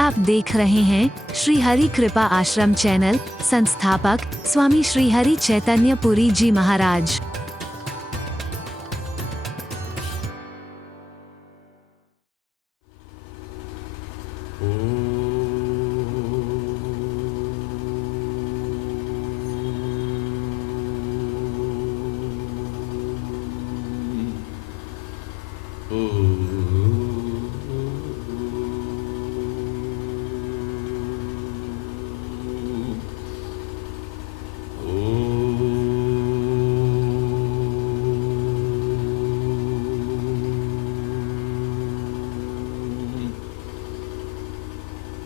आप देख रहे हैं श्री हरि कृपा आश्रम चैनल। संस्थापक स्वामी श्री हरि चैतन्य पुरी जी महाराज।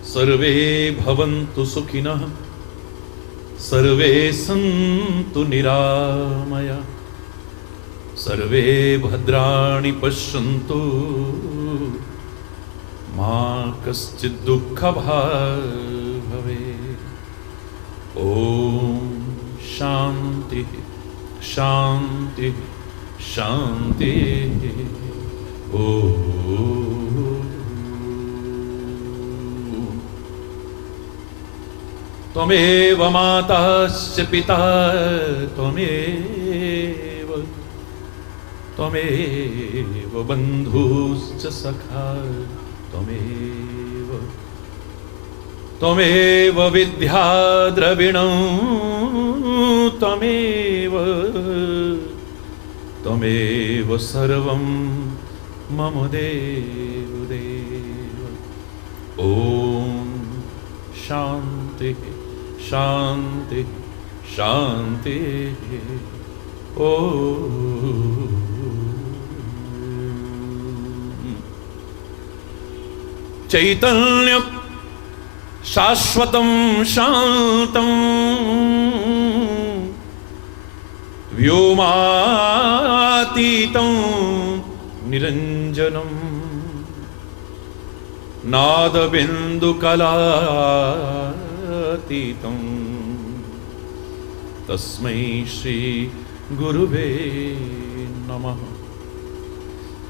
सर्वे भवन्तु सुखिनः, सर्वे सन्तु निरामया, सर्वे भद्राणि पश्यन्तु, मा कश्चित् दुःखभाग् भवेत्। ॐ शान्तिः शान्तिः शान्तिः। ॐ त्वमेव माताश्च पिता त्वमेव, त्वमेव बन्धुश्च सखा त्वमेव, त्वमेव विद्या द्रविणं त्वमेव, त्वमेव सर्वं मम देव देव। ॐ शान्तिः शांति शांति। ओ चैतन्य शाश्वतं शांतं व्योमातीतं निरंजनं नादबिन्दुकला तस्मै श्री गुरुवे नमः,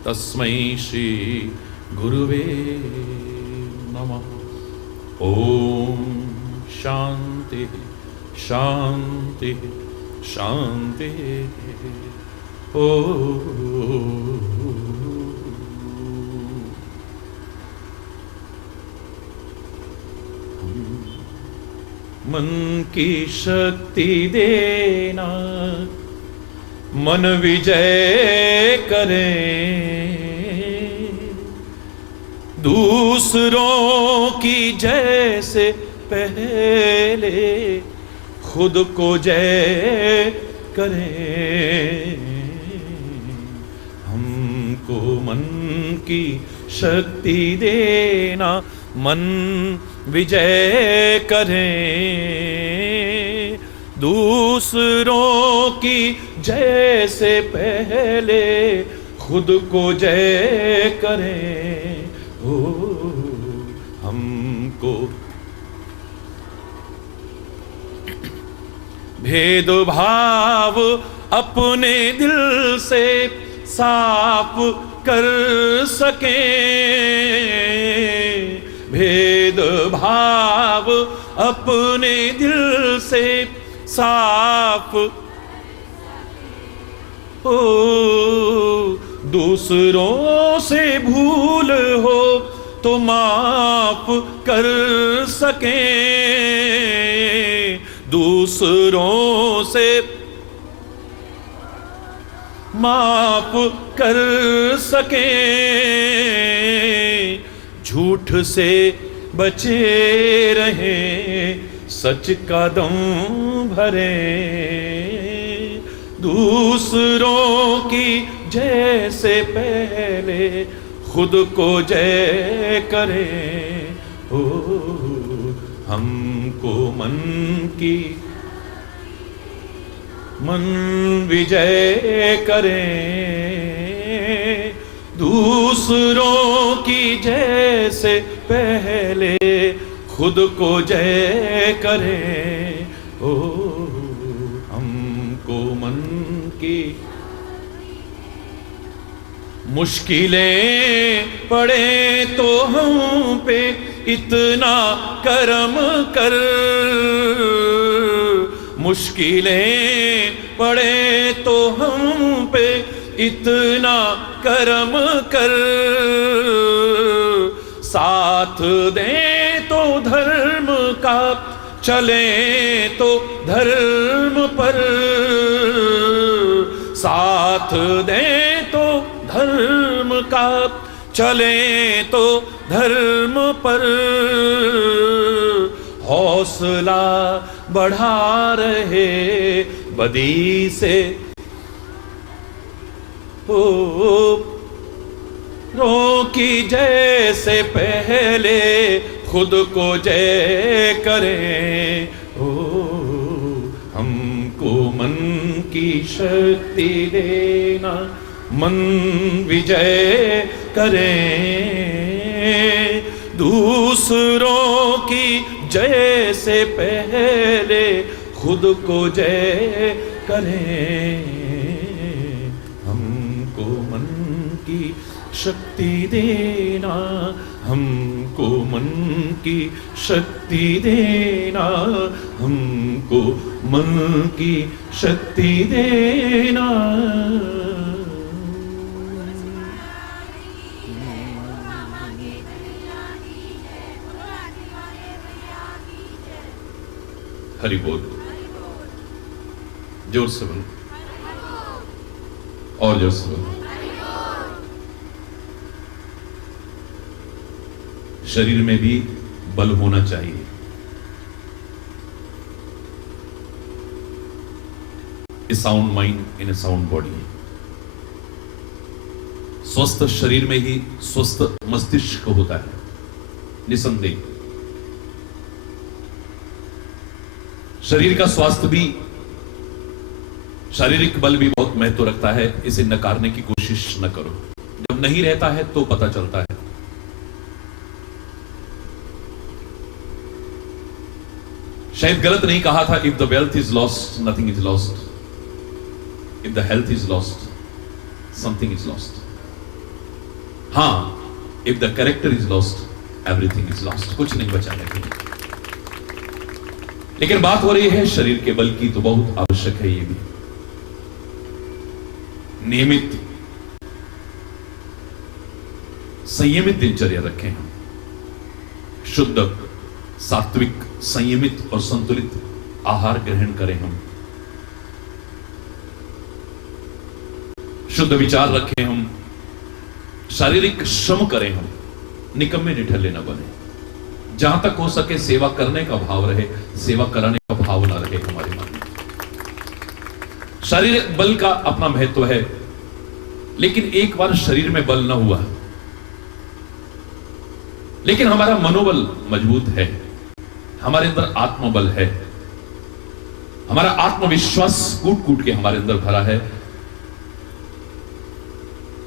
तस्मै श्री गुरुवे नमः। ओम शांति शांति शांति। ओम मन की शक्ति देना, मन विजय करे, दूसरों की जैसे पहले खुद को जय करे। हमको मन की शक्ति देना, मन विजय करें, दूसरों की जैसे पहले खुद को जय करें। ओ हमको भेदभाव अपने दिल से साफ कर सके, भेदभाव अपने दिल से साफ। ओ दूसरों से भूल हो तो माफ कर सके, दूसरों से माफ कर सके, झूठ से बचे रहे, सच का दम भरे, दूसरों की जैसे पहले खुद को जय करे। ओ हमको मन विजय करें, दूसरों की जैसे पहले खुद को जय करें। ओ हमको मन की मुश्किलें पड़े तो हम पे इतना कर्म कर, मुश्किलें पड़े तो हम पे इतना कर्म कर, साथ दे तो धर्म का, चले तो धर्म पर, साथ दे तो धर्म का, चले तो धर्म पर, हौसला बढ़ा रहे बदी से, ओ रोकी जैसे पहले खुद को जय करें, ओ हमको मन की शक्ति देना, मन विजय करें, दूसरों की जय से पहले खुद को जय करें, हमको मन की शक्ति देना, हमको मन की शक्ति देना, हमको मन की शक्ति देना। हरि बोल, जोर से बोलो और जोर से बोलो। शरीर में भी बल होना चाहिए। A sound mind in a sound body. स्वस्थ शरीर में ही स्वस्थ मस्तिष्क होता है, निसंदेह। शरीर का स्वास्थ्य भी, शारीरिक बल भी बहुत महत्व रखता है। इसे नकारने की कोशिश न करो, जब नहीं रहता है तो पता चलता है। शायद गलत नहीं कहा था, if the wealth is lost nothing is lost, if the health is lost something is lost. हां, if the character is lost everything is lost, कुछ नहीं बचा है। लेकिन बात हो रही है शरीर के बल की, तो बहुत आवश्यक है ये भी। नियमित संयमित दिनचर्या रखें हम, शुद्ध सात्विक संयमित और संतुलित आहार ग्रहण करें हम, शुद्ध विचार रखें हम, शारीरिक श्रम करें हम, निकम्मे निठल्ले न बने। जहां तक हो सके सेवा करने का भाव रहे, सेवा कराने का भाव ना रहे हमारे मन में। शारीरिक बल का अपना महत्व है, लेकिन एक बार शरीर में बल ना हुआ, लेकिन हमारा मनोबल मजबूत है, हमारे अंदर आत्मबल है, हमारा आत्मविश्वास कूट कूट के हमारे अंदर भरा है,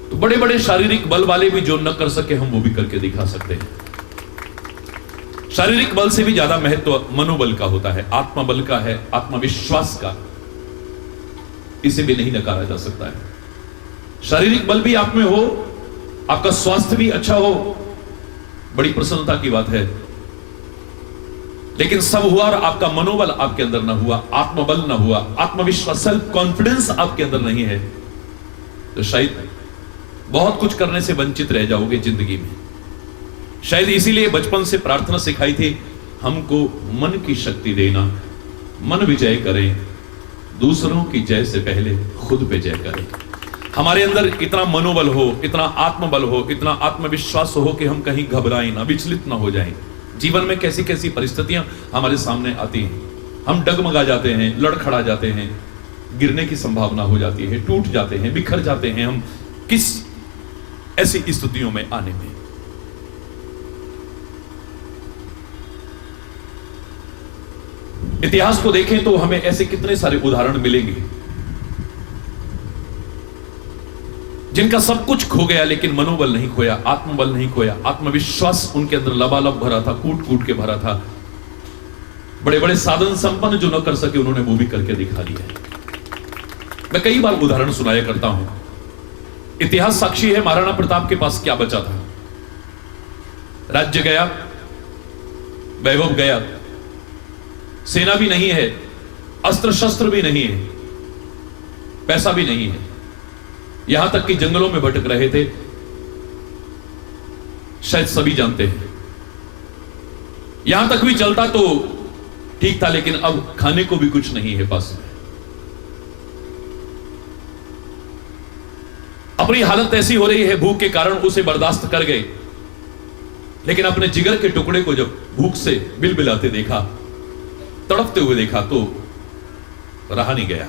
तो बड़े बड़े शारीरिक बल वाले भी जो न कर सके हम वो भी करके दिखा सकते हैं। शारीरिक बल से भी ज्यादा महत्व मनोबल का होता है, आत्मबल का है, आत्मविश्वास का। इसे भी नहीं नकारा जा सकता है। शारीरिक बल भी आप में हो, आपका स्वास्थ्य भी अच्छा हो, बड़ी प्रसन्नता की बात है। लेकिन सब हुआ और आपका मनोबल आपके अंदर ना हुआ, आत्मबल ना हुआ, आत्मविश्वास सेल्फ कॉन्फिडेंस आपके अंदर नहीं है, तो शायद बहुत कुछ करने से वंचित रह जाओगे जिंदगी में। शायद इसीलिए बचपन से प्रार्थना सिखाई थी, हमको मन की शक्ति देना, मन विजय करें, दूसरों की जय से पहले खुद पे जय करें। हमारे अंदर इतना मनोबल हो, इतना आत्मबल हो, इतना आत्मविश्वास हो कि हम कहीं घबराएं ना, विचलित ना हो जाएं। जीवन में कैसी कैसी परिस्थितियां हमारे सामने आती हैं, हम डगमगा जाते हैं, लड़खड़ा जाते हैं, गिरने की संभावना हो जाती है, टूट जाते हैं, बिखर जाते हैं हम किस ऐसी स्थितियों में आने में। इतिहास को देखें तो हमें ऐसे कितने सारे उदाहरण मिलेंगे जिनका सब कुछ खो गया लेकिन मनोबल नहीं खोया, आत्मबल नहीं खोया, आत्मविश्वास उनके अंदर लबालब भरा था, कूट कूट के भरा था। बड़े बड़े साधन संपन्न जो न कर सके उन्होंने वो भी करके दिखा दिया है। मैं कई बार उदाहरण सुनाया करता हूं। इतिहास साक्षी है, महाराणा प्रताप के पास क्या बचा था? राज्य गया, वैभव गया, सेना भी नहीं है, अस्त्र शस्त्र भी नहीं है, पैसा भी नहीं है, यहां तक कि जंगलों में भटक रहे थे, शायद सभी जानते हैं। यहां तक भी चलता तो ठीक था, लेकिन अब खाने को भी कुछ नहीं है पास में। अपनी हालत ऐसी हो रही है भूख के कारण, उसे बर्दाश्त कर गए, लेकिन अपने जिगर के टुकड़े को जब भूख से बिलबिलाते देखा, तड़पते हुए देखा, तो रहा नहीं गया।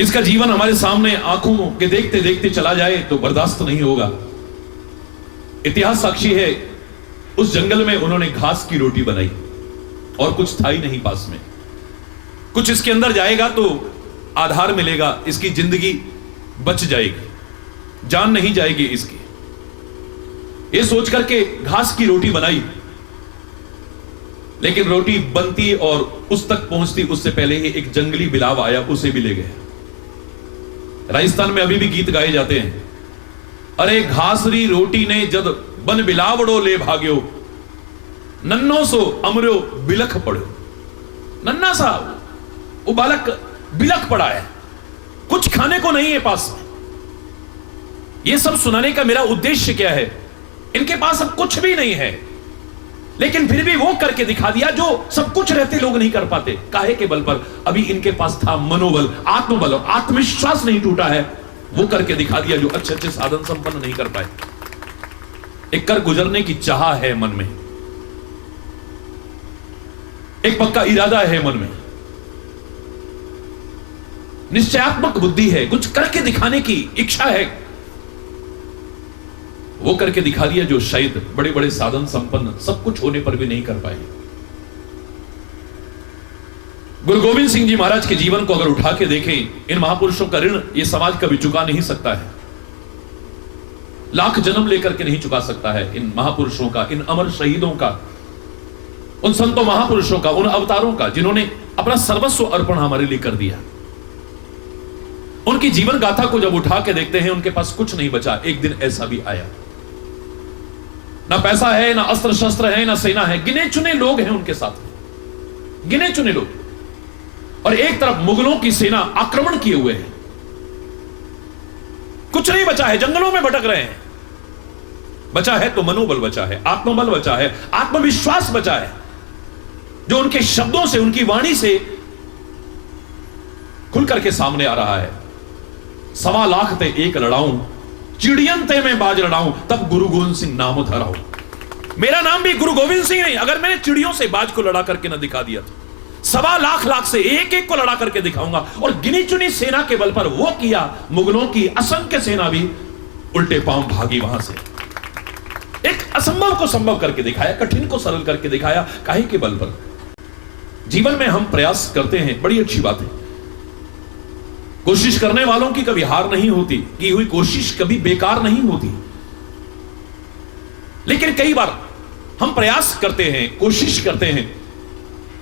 इसका जीवन हमारे सामने आंखों के देखते देखते चला जाए तो बर्दाश्त नहीं होगा। इतिहास साक्षी है, उस जंगल में उन्होंने घास की रोटी बनाई और कुछ था ही नहीं पास में। कुछ इसके अंदर जाएगा तो आधार मिलेगा, इसकी जिंदगी बच जाएगी, जान नहीं जाएगी इसकी। ये सोच करके घास की रोटी बनाई, लेकिन रोटी बनती और उस तक पहुंचती उससे पहले ही एक जंगली बिलाव आया, उसे भी ले गया। राजस्थान में अभी भी गीत गाए जाते हैं, अरे घासरी रोटी ने जद बन बिलावड़ो ले भाग्यो, नन्नो सो अमरो बिलख पड़ो। नन्ना सा वो बालक बिलख पड़ा है, कुछ खाने को नहीं है पास में। यह सब सुनाने का मेरा उद्देश्य क्या है? इनके पास अब कुछ भी नहीं है, लेकिन फिर भी वो करके दिखा दिया जो सब कुछ रहते लोग नहीं कर पाते। काहे के बल पर? अभी इनके पास था मनोबल, आत्मबल और आत्मविश्वास नहीं टूटा है। वो करके दिखा दिया जो अच्छे अच्छे साधन संपन्न नहीं कर पाए। एक कर गुजरने की चाह है मन में, एक पक्का इरादा है मन में, निश्चयात्मक बुद्धि है, कुछ करके दिखाने की इच्छा है। वो करके दिखा दिया जो शायद बड़े बड़े साधन संपन्न सब कुछ होने पर भी नहीं कर पाए। गुरु गोविंद सिंह जी महाराज के जीवन को अगर उठा के देखें, इन महापुरुषों का ऋण ये समाज कभी चुका नहीं सकता है, लाख जन्म लेकर के नहीं चुका सकता है। इन महापुरुषों का, इन अमर शहीदों का, उन संतों महापुरुषों का, उन अवतारों का, जिन्होंने अपना सर्वस्व अर्पण हमारे लिए कर दिया। उनकी जीवन गाथा को जब उठा के देखते हैं, उनके पास कुछ नहीं बचा। एक दिन ऐसा भी आया, ना पैसा है, ना अस्त्र शस्त्र है, ना सेना है, गिने चुने लोग हैं उनके साथ में, गिने चुने लोग। और एक तरफ मुगलों की सेना आक्रमण किए हुए है, कुछ नहीं बचा है, जंगलों में भटक रहे हैं। बचा है तो मनोबल बचा है, आत्मबल बचा है, आत्मविश्वास बचा है, जो उनके शब्दों से, उनकी वाणी से खुल करके सामने आ रहा है। 1.25 लाख ते एक लड़ाऊं, चिड़ियन ते मैं बाज लड़ाऊं, तब गुरु गोविंद सिंह नाम धराऊं। मेरा नाम भी गुरु गोविंद सिंह नहीं, अगर मैंने चिड़ियों से बाज को लड़ा करके ना दिखा दिया तो 1.25 लाख से एक एक को लड़ा करके दिखाऊंगा। और गिनी चुनी सेना के बल पर वो किया। मुगलों की असंख्य सेना भी उल्टे पांव भागी वहां से। एक असंभव को संभव करके दिखाया, कठिन को सरल करके दिखाया। काहे के बल पर? जीवन में हम प्रयास करते हैं, बड़ी अच्छी बात है। कोशिश करने वालों की कभी हार नहीं होती, की हुई कोशिश कभी बेकार नहीं होती। लेकिन कई बार हम प्रयास करते हैं, कोशिश करते हैं,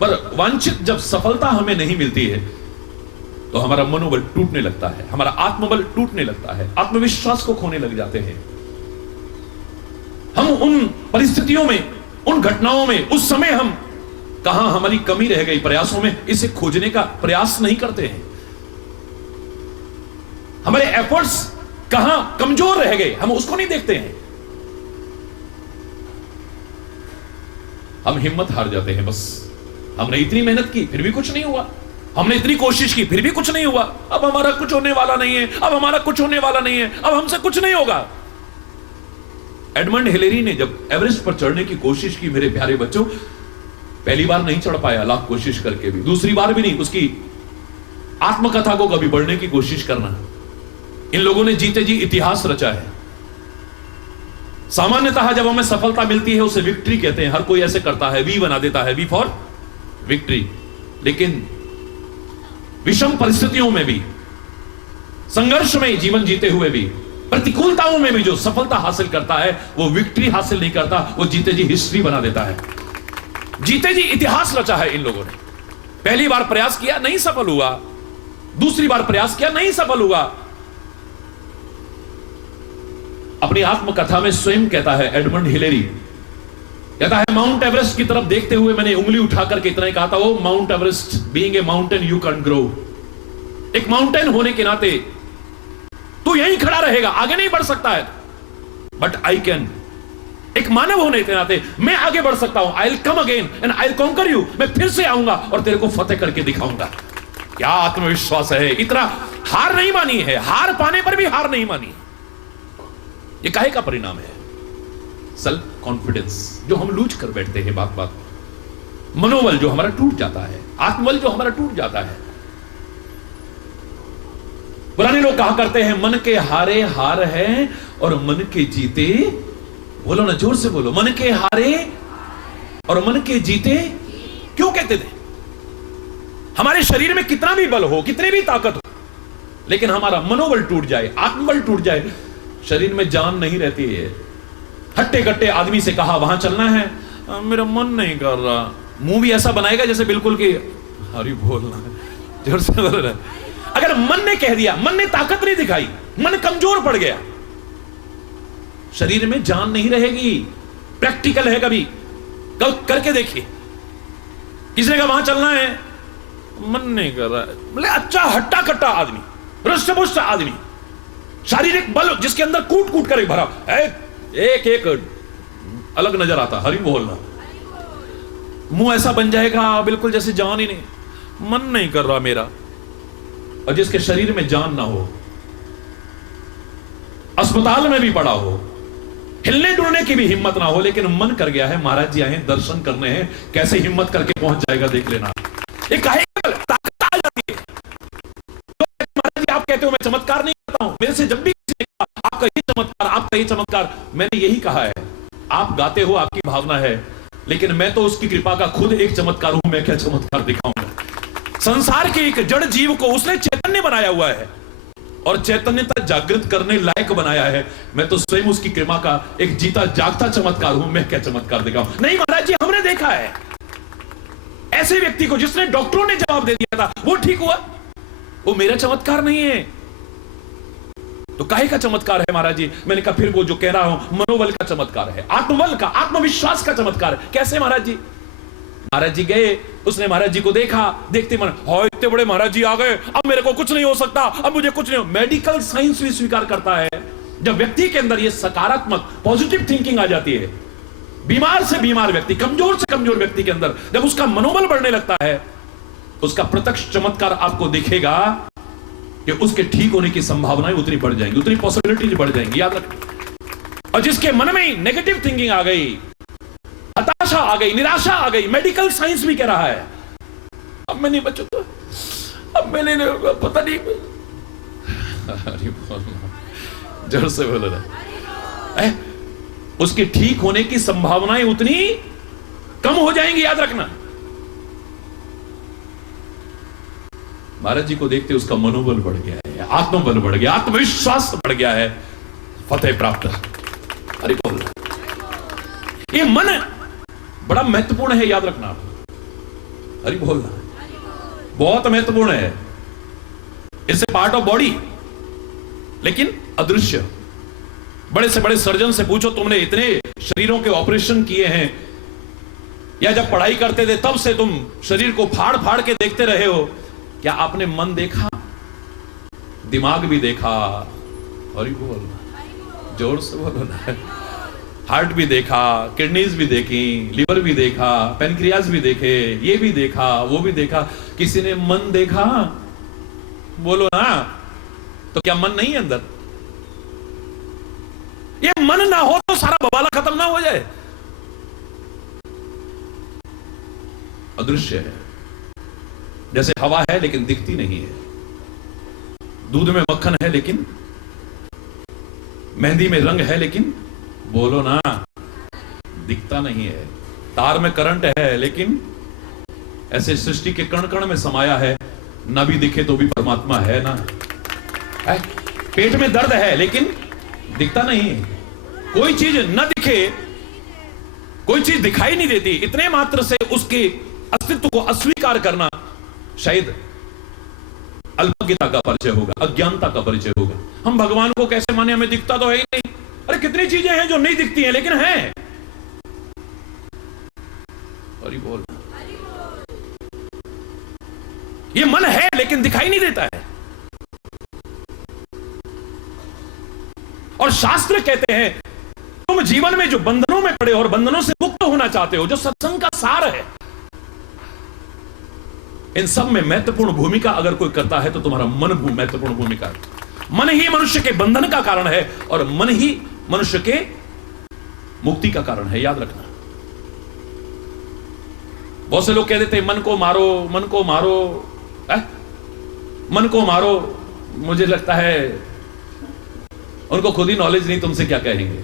पर वांछित जब सफलता हमें नहीं मिलती है तो हमारा मनोबल टूटने लगता है, हमारा आत्मबल टूटने लगता है, आत्मविश्वास को खोने लग जाते हैं। हम उन परिस्थितियों में, उन घटनाओं में, उस समय हम कहां हमारी कमी रह गई प्रयासों में, इसे खोजने का प्रयास नहीं करते हैं। हमारे एफर्ट्स कहां कमजोर रह गए, हम उसको नहीं देखते हैं। हम हिम्मत हार जाते हैं। बस हमने इतनी मेहनत की फिर भी कुछ नहीं हुआ, हमने इतनी कोशिश की फिर भी कुछ नहीं हुआ, अब हमारा कुछ होने वाला नहीं है, अब हमारा कुछ होने वाला नहीं है, अब हमसे कुछ नहीं होगा। एडमंड हिलेरी ने जब एवरेस्ट पर चढ़ने की कोशिश की, मेरे प्यारे बच्चों, पहली बार नहीं चढ़ पाया, लाख कोशिश करके भी, दूसरी बार भी नहीं। उसकी आत्मकथा को कभी बढ़ने की कोशिश करना। इन लोगों ने जीते जी इतिहास रचा है। सामान्यतः जब हमें सफलता मिलती है उसे विक्ट्री कहते हैं, हर कोई ऐसे करता है, वी बना देता है, वी फॉर विक्ट्री। लेकिन विषम परिस्थितियों में भी, संघर्ष में जीवन जीते हुए भी, प्रतिकूलताओं में भी जो सफलता हासिल करता है वो विक्ट्री हासिल नहीं करता, वो जीते जी हिस्ट्री बना देता है। जीते जी इतिहास रचा है इन लोगों ने। पहली बार प्रयास किया, नहीं सफल हुआ, दूसरी बार प्रयास किया, नहीं सफल हुआ। अपनी आत्मकथा में स्वयं कहता है एडमंड हिलेरी, कहता है माउंट एवरेस्ट की तरफ देखते हुए मैंने उंगली उठा करके इतना ही कहा था, O Mount Everest, being a mountain you can grow. एक माउंटेन होने के नाते तू यहीं खड़ा रहेगा, आगे नहीं बढ़ सकता है, बट आई कैन। एक मानव होने के नाते मैं आगे बढ़ सकता हूं। I will come again and I will conquer you. मैं फिर से आऊंगा और तेरे को फतेह करके दिखाऊंगा। क्या आत्मविश्वास है! इतना हार नहीं मानी है, हार पाने पर भी हार नहीं मानी। ये काहे का परिणाम है? सेल्फ कॉन्फिडेंस जो हम लूज कर बैठते हैं बात बात, मनोबल जो हमारा टूट जाता है, आत्मबल जो हमारा टूट जाता है। पुराने लोग कहा करते हैं मन के हारे हार है और मन के जीते, बोलो ना जोर से बोलो, मन के हारे और मन के जीते। क्यों कहते थे? हमारे शरीर में कितना भी बल हो, कितनी भी ताकत हो, लेकिन हमारा मनोबल टूट जाए, आत्मबल टूट जाए, शरीर में जान नहीं रहती है। हट्टे कट्टे आदमी से कहा वहां चलना है, मेरा मन नहीं कर रहा, मुंह भी ऐसा बनाएगा जैसे बिल्कुल कि हरी बोलना है, जोर से बोल रहा है। अगर मन ने कह दिया, मन ने ताकत नहीं दिखाई, मन कमजोर पड़ गया, शरीर में जान नहीं रहेगी। प्रैक्टिकल है, कभी करके देखिए। किसी ने कहा वहां चलना है, मन नहीं कर रहा है, बोले अच्छा हट्टा कट्टा आदमी, रुष्ट आदमी, शारीरिक बल जिसके अंदर कूट कूट कर भरा, एक एक अलग नजर आता, हरी बोलना, मुंह ऐसा बन जाएगा बिल्कुल जैसे जान ही नहीं, मन नहीं कर रहा मेरा। और जिसके शरीर में जान ना हो, अस्पताल में भी पड़ा हो, हिलने डुलने की भी हिम्मत ना हो, लेकिन मन कर गया है महाराज जी आए हैं, दर्शन करने हैं, कैसे हिम्मत करके पहुंच जाएगा देख लेना। ये काहे ताकत आ जाती है। तो महाराज जी आप कहते हो मैं चमत्कार नहीं करता हूं, मेरे से जब भी किसी ने कहा आपका ये चमत्कार, आपका ये चमत्कार, मैंने यही कहा है, आप गाते हो, आपकी भावना है, लेकिन मैं तो उसकी कृपा का खुद एक चमत्कार हूं। मैं क्या चमत्कार दिखाऊंगा? संसार के एक जड़ जीव को उसने चैतन्य बनाया हुआ है और चैतन्यता जागृत करने लायक बनाया है। मैं तो स्वयं उसकी कृपा का एक जीता जागता चमत्कार हूं। मैं क्या चमत्कार दिखाऊं? नहीं महाराज जी, हमने देखा है ऐसे व्यक्ति को जिसने डॉक्टरों ने जवाब दे दिया था वो ठीक हुआ, वो मेरा चमत्कार नहीं है। तो काहे का चमत्कार है महाराज जी? मैंने कहा फिर वो जो कह रहा हूं मनोबल का चमत्कार है, आत्मबल का, आत्मविश्वास का चमत्कार है। कैसे महाराज जी? महाराज जी गए, उसने महाराज जी को देखा, देखते मन हो इतने बड़े महाराज जी आ गए, अब मेरे को कुछ नहीं हो सकता, अब मुझे कुछ नहीं हो। मेडिकल साइंस भी स्वीकार करता है, जब व्यक्ति के अंदर ये सकारात्मक पॉजिटिव थिंकिंग आ जाती है, बीमार से बीमार व्यक्ति, कमजोर से कमजोर व्यक्ति के अंदर जब उसका मनोबल बढ़ने लगता है, उसका प्रत्यक्ष चमत्कार आपको दिखेगा कि उसके ठीक होने की संभावनाएं उतनी बढ़ जाएंगी, उतनी पॉसिबिलिटी बढ़ जाएंगी, याद रखना। और जिसके मन में नेगेटिव थिंकिंग आ गई, हताशा आ गई, निराशा आ गई, मेडिकल साइंस भी कह रहा है अब मैं नहीं बचूंगा, अब मैं नहीं, पता नहीं, जोर से बोल रहा है, उसके ठीक होने की संभावनाएं उतनी कम हो जाएंगी, याद रखना। महाराज जी को देखते उसका मनोबल बढ़ गया है, आत्मबल बढ़ गया, आत्मविश्वास बढ़ गया है, फतेह प्राप्त। अरे बोल, ये मन बड़ा महत्वपूर्ण है, याद रखना आप। अरे बोलना बहुत महत्वपूर्ण है, it's a part of body, लेकिन अदृश्य। बड़े से बड़े सर्जन से पूछो, तुमने इतने शरीरों के ऑपरेशन किए हैं, या जब पढ़ाई करते थे तब से तुम शरीर को फाड़ फाड़ के देखते रहे हो, क्या आपने मन देखा, दिमाग भी देखा? और बोल जोर से बोलो ना, हार्ट भी देखा, किडनीज भी देखी, लिवर भी देखा, पेनक्रियाज भी देखे, ये भी देखा, वो भी देखा, किसी ने मन देखा? बोलो ना। तो क्या मन नहीं है अंदर? ये मन ना हो तो सारा बवाला खत्म ना हो जाए। अदृश्य है, जैसे हवा है लेकिन दिखती नहीं है, दूध में मक्खन है लेकिन, मेहंदी में रंग है लेकिन, बोलो ना, दिखता नहीं है। तार में करंट है लेकिन ऐसे सृष्टि के कण कण में समाया है, ना भी दिखे तो भी परमात्मा है ना। है? पेट में दर्द है लेकिन दिखता नहीं, कोई चीज न दिखे, कोई चीज दिखाई नहीं देती, इतने मात्र से उसके अस्तित्व को अस्वीकार करना शायद अल्पज्ञता का परिचय होगा, अज्ञानता का परिचय होगा। हम भगवान को कैसे माने, हमें दिखता तो है ही नहीं। अरे कितनी चीजें हैं जो नहीं दिखती हैं लेकिन हैं। हरि बोल। ये मन है लेकिन दिखाई नहीं देता है। और शास्त्र कहते हैं तुम जीवन में जो बंधनों में पड़े हो और बंधनों से मुक्त होना चाहते हो, जो सत्संग का सार है, इन सब में महत्वपूर्ण भूमिका अगर कोई करता है तो तुम्हारा मन महत्वपूर्ण भूमिका है। मन ही मनुष्य के बंधन का कारण है और मन ही मनुष्य के मुक्ति का कारण है, याद रखना। बहुत से लोग कह देते हैं मन को मारो, मन को मारो, मन को मारो। मुझे लगता है उनको खुद ही नॉलेज नहीं, तुमसे क्या कहेंगे।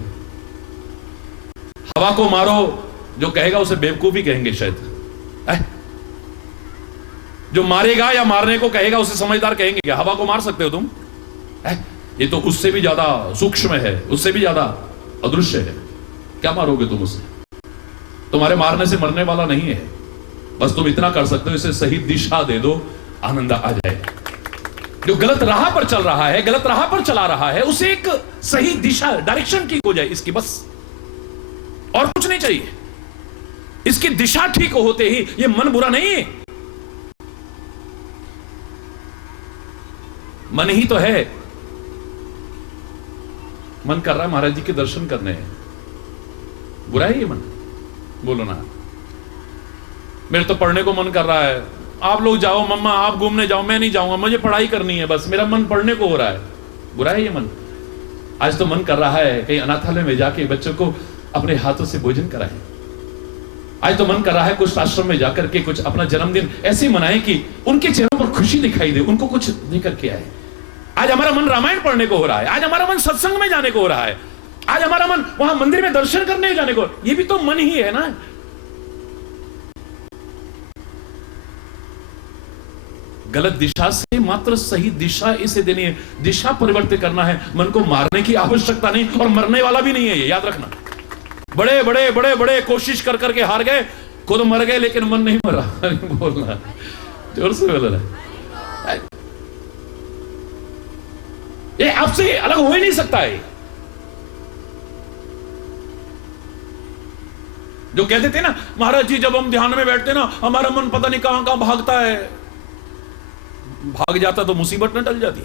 हवा को मारो, जो कहेगा उसे बेवकूफी कहेंगे शायद। जो मारेगा या मारने को कहेगा उसे समझदार कहेंगे क्या? हवा को मार सकते हो तुम? ये तो उससे भी ज्यादा सूक्ष्म है, उससे भी ज्यादा अदृश्य है। क्या मारोगे तुम उसे? तुम्हारे मारने से मरने वाला नहीं है। बस तुम इतना कर सकते हो, इसे सही दिशा दे दो, आनंद आ जाएगा। जो गलत राह पर चल रहा है, गलत राह पर चला रहा है, उसे एक सही दिशा, डायरेक्शन ठीक हो जाए इसकी, बस और कुछ नहीं चाहिए। इसकी दिशा ठीक होते ही, ये मन बुरा नहीं है, मन ही तो है। मन कर रहा है महाराज जी के दर्शन करने हैं, बुरा है ये मन? बोलो ना। मेरे तो पढ़ने को मन कर रहा है, आप लोग जाओ, मम्मा आप घूमने जाओ, मैं नहीं जाऊंगा, मुझे पढ़ाई करनी है, बस मेरा मन पढ़ने को हो रहा है। बुरा है ये मन? आज तो मन कर रहा है कहीं अनाथालय में जाके बच्चों को अपने हाथों से भोजन कराएं। आज तो मन कर रहा है कुछ आश्रम में जाकर के कुछ अपना जन्मदिन ऐसे मनाएं कि उनके चेहरों पर खुशी दिखाई दे, उनको कुछ लेकर के आए। आज हमारा मन रामायण पढ़ने को हो रहा है, आज हमारा मन सत्संग में जाने को हो रहा है, आज हमारा मन वहां मंदिर में दर्शन करने जाने को। ये भी तो मन ही है ना। गलत दिशा से मात्र सही दिशा इसे देनी है, दिशा परिवर्तित करना है। मन को मारने की आवश्यकता नहीं और मरने वाला भी नहीं है, ये याद रखना। बड़े बड़े बड़े बड़े कोशिश कर करके हार गए, खुद मर गए लेकिन मन नहीं मरा। बोलना जोर से बोलना। ये आपसे अलग हो ही नहीं सकता है। जो कहते थे ना महाराज जी, जब हम ध्यान में बैठते ना हमारा मन पता नहीं कहां कहां भागता है। भाग जाता तो मुसीबत न टल जाती।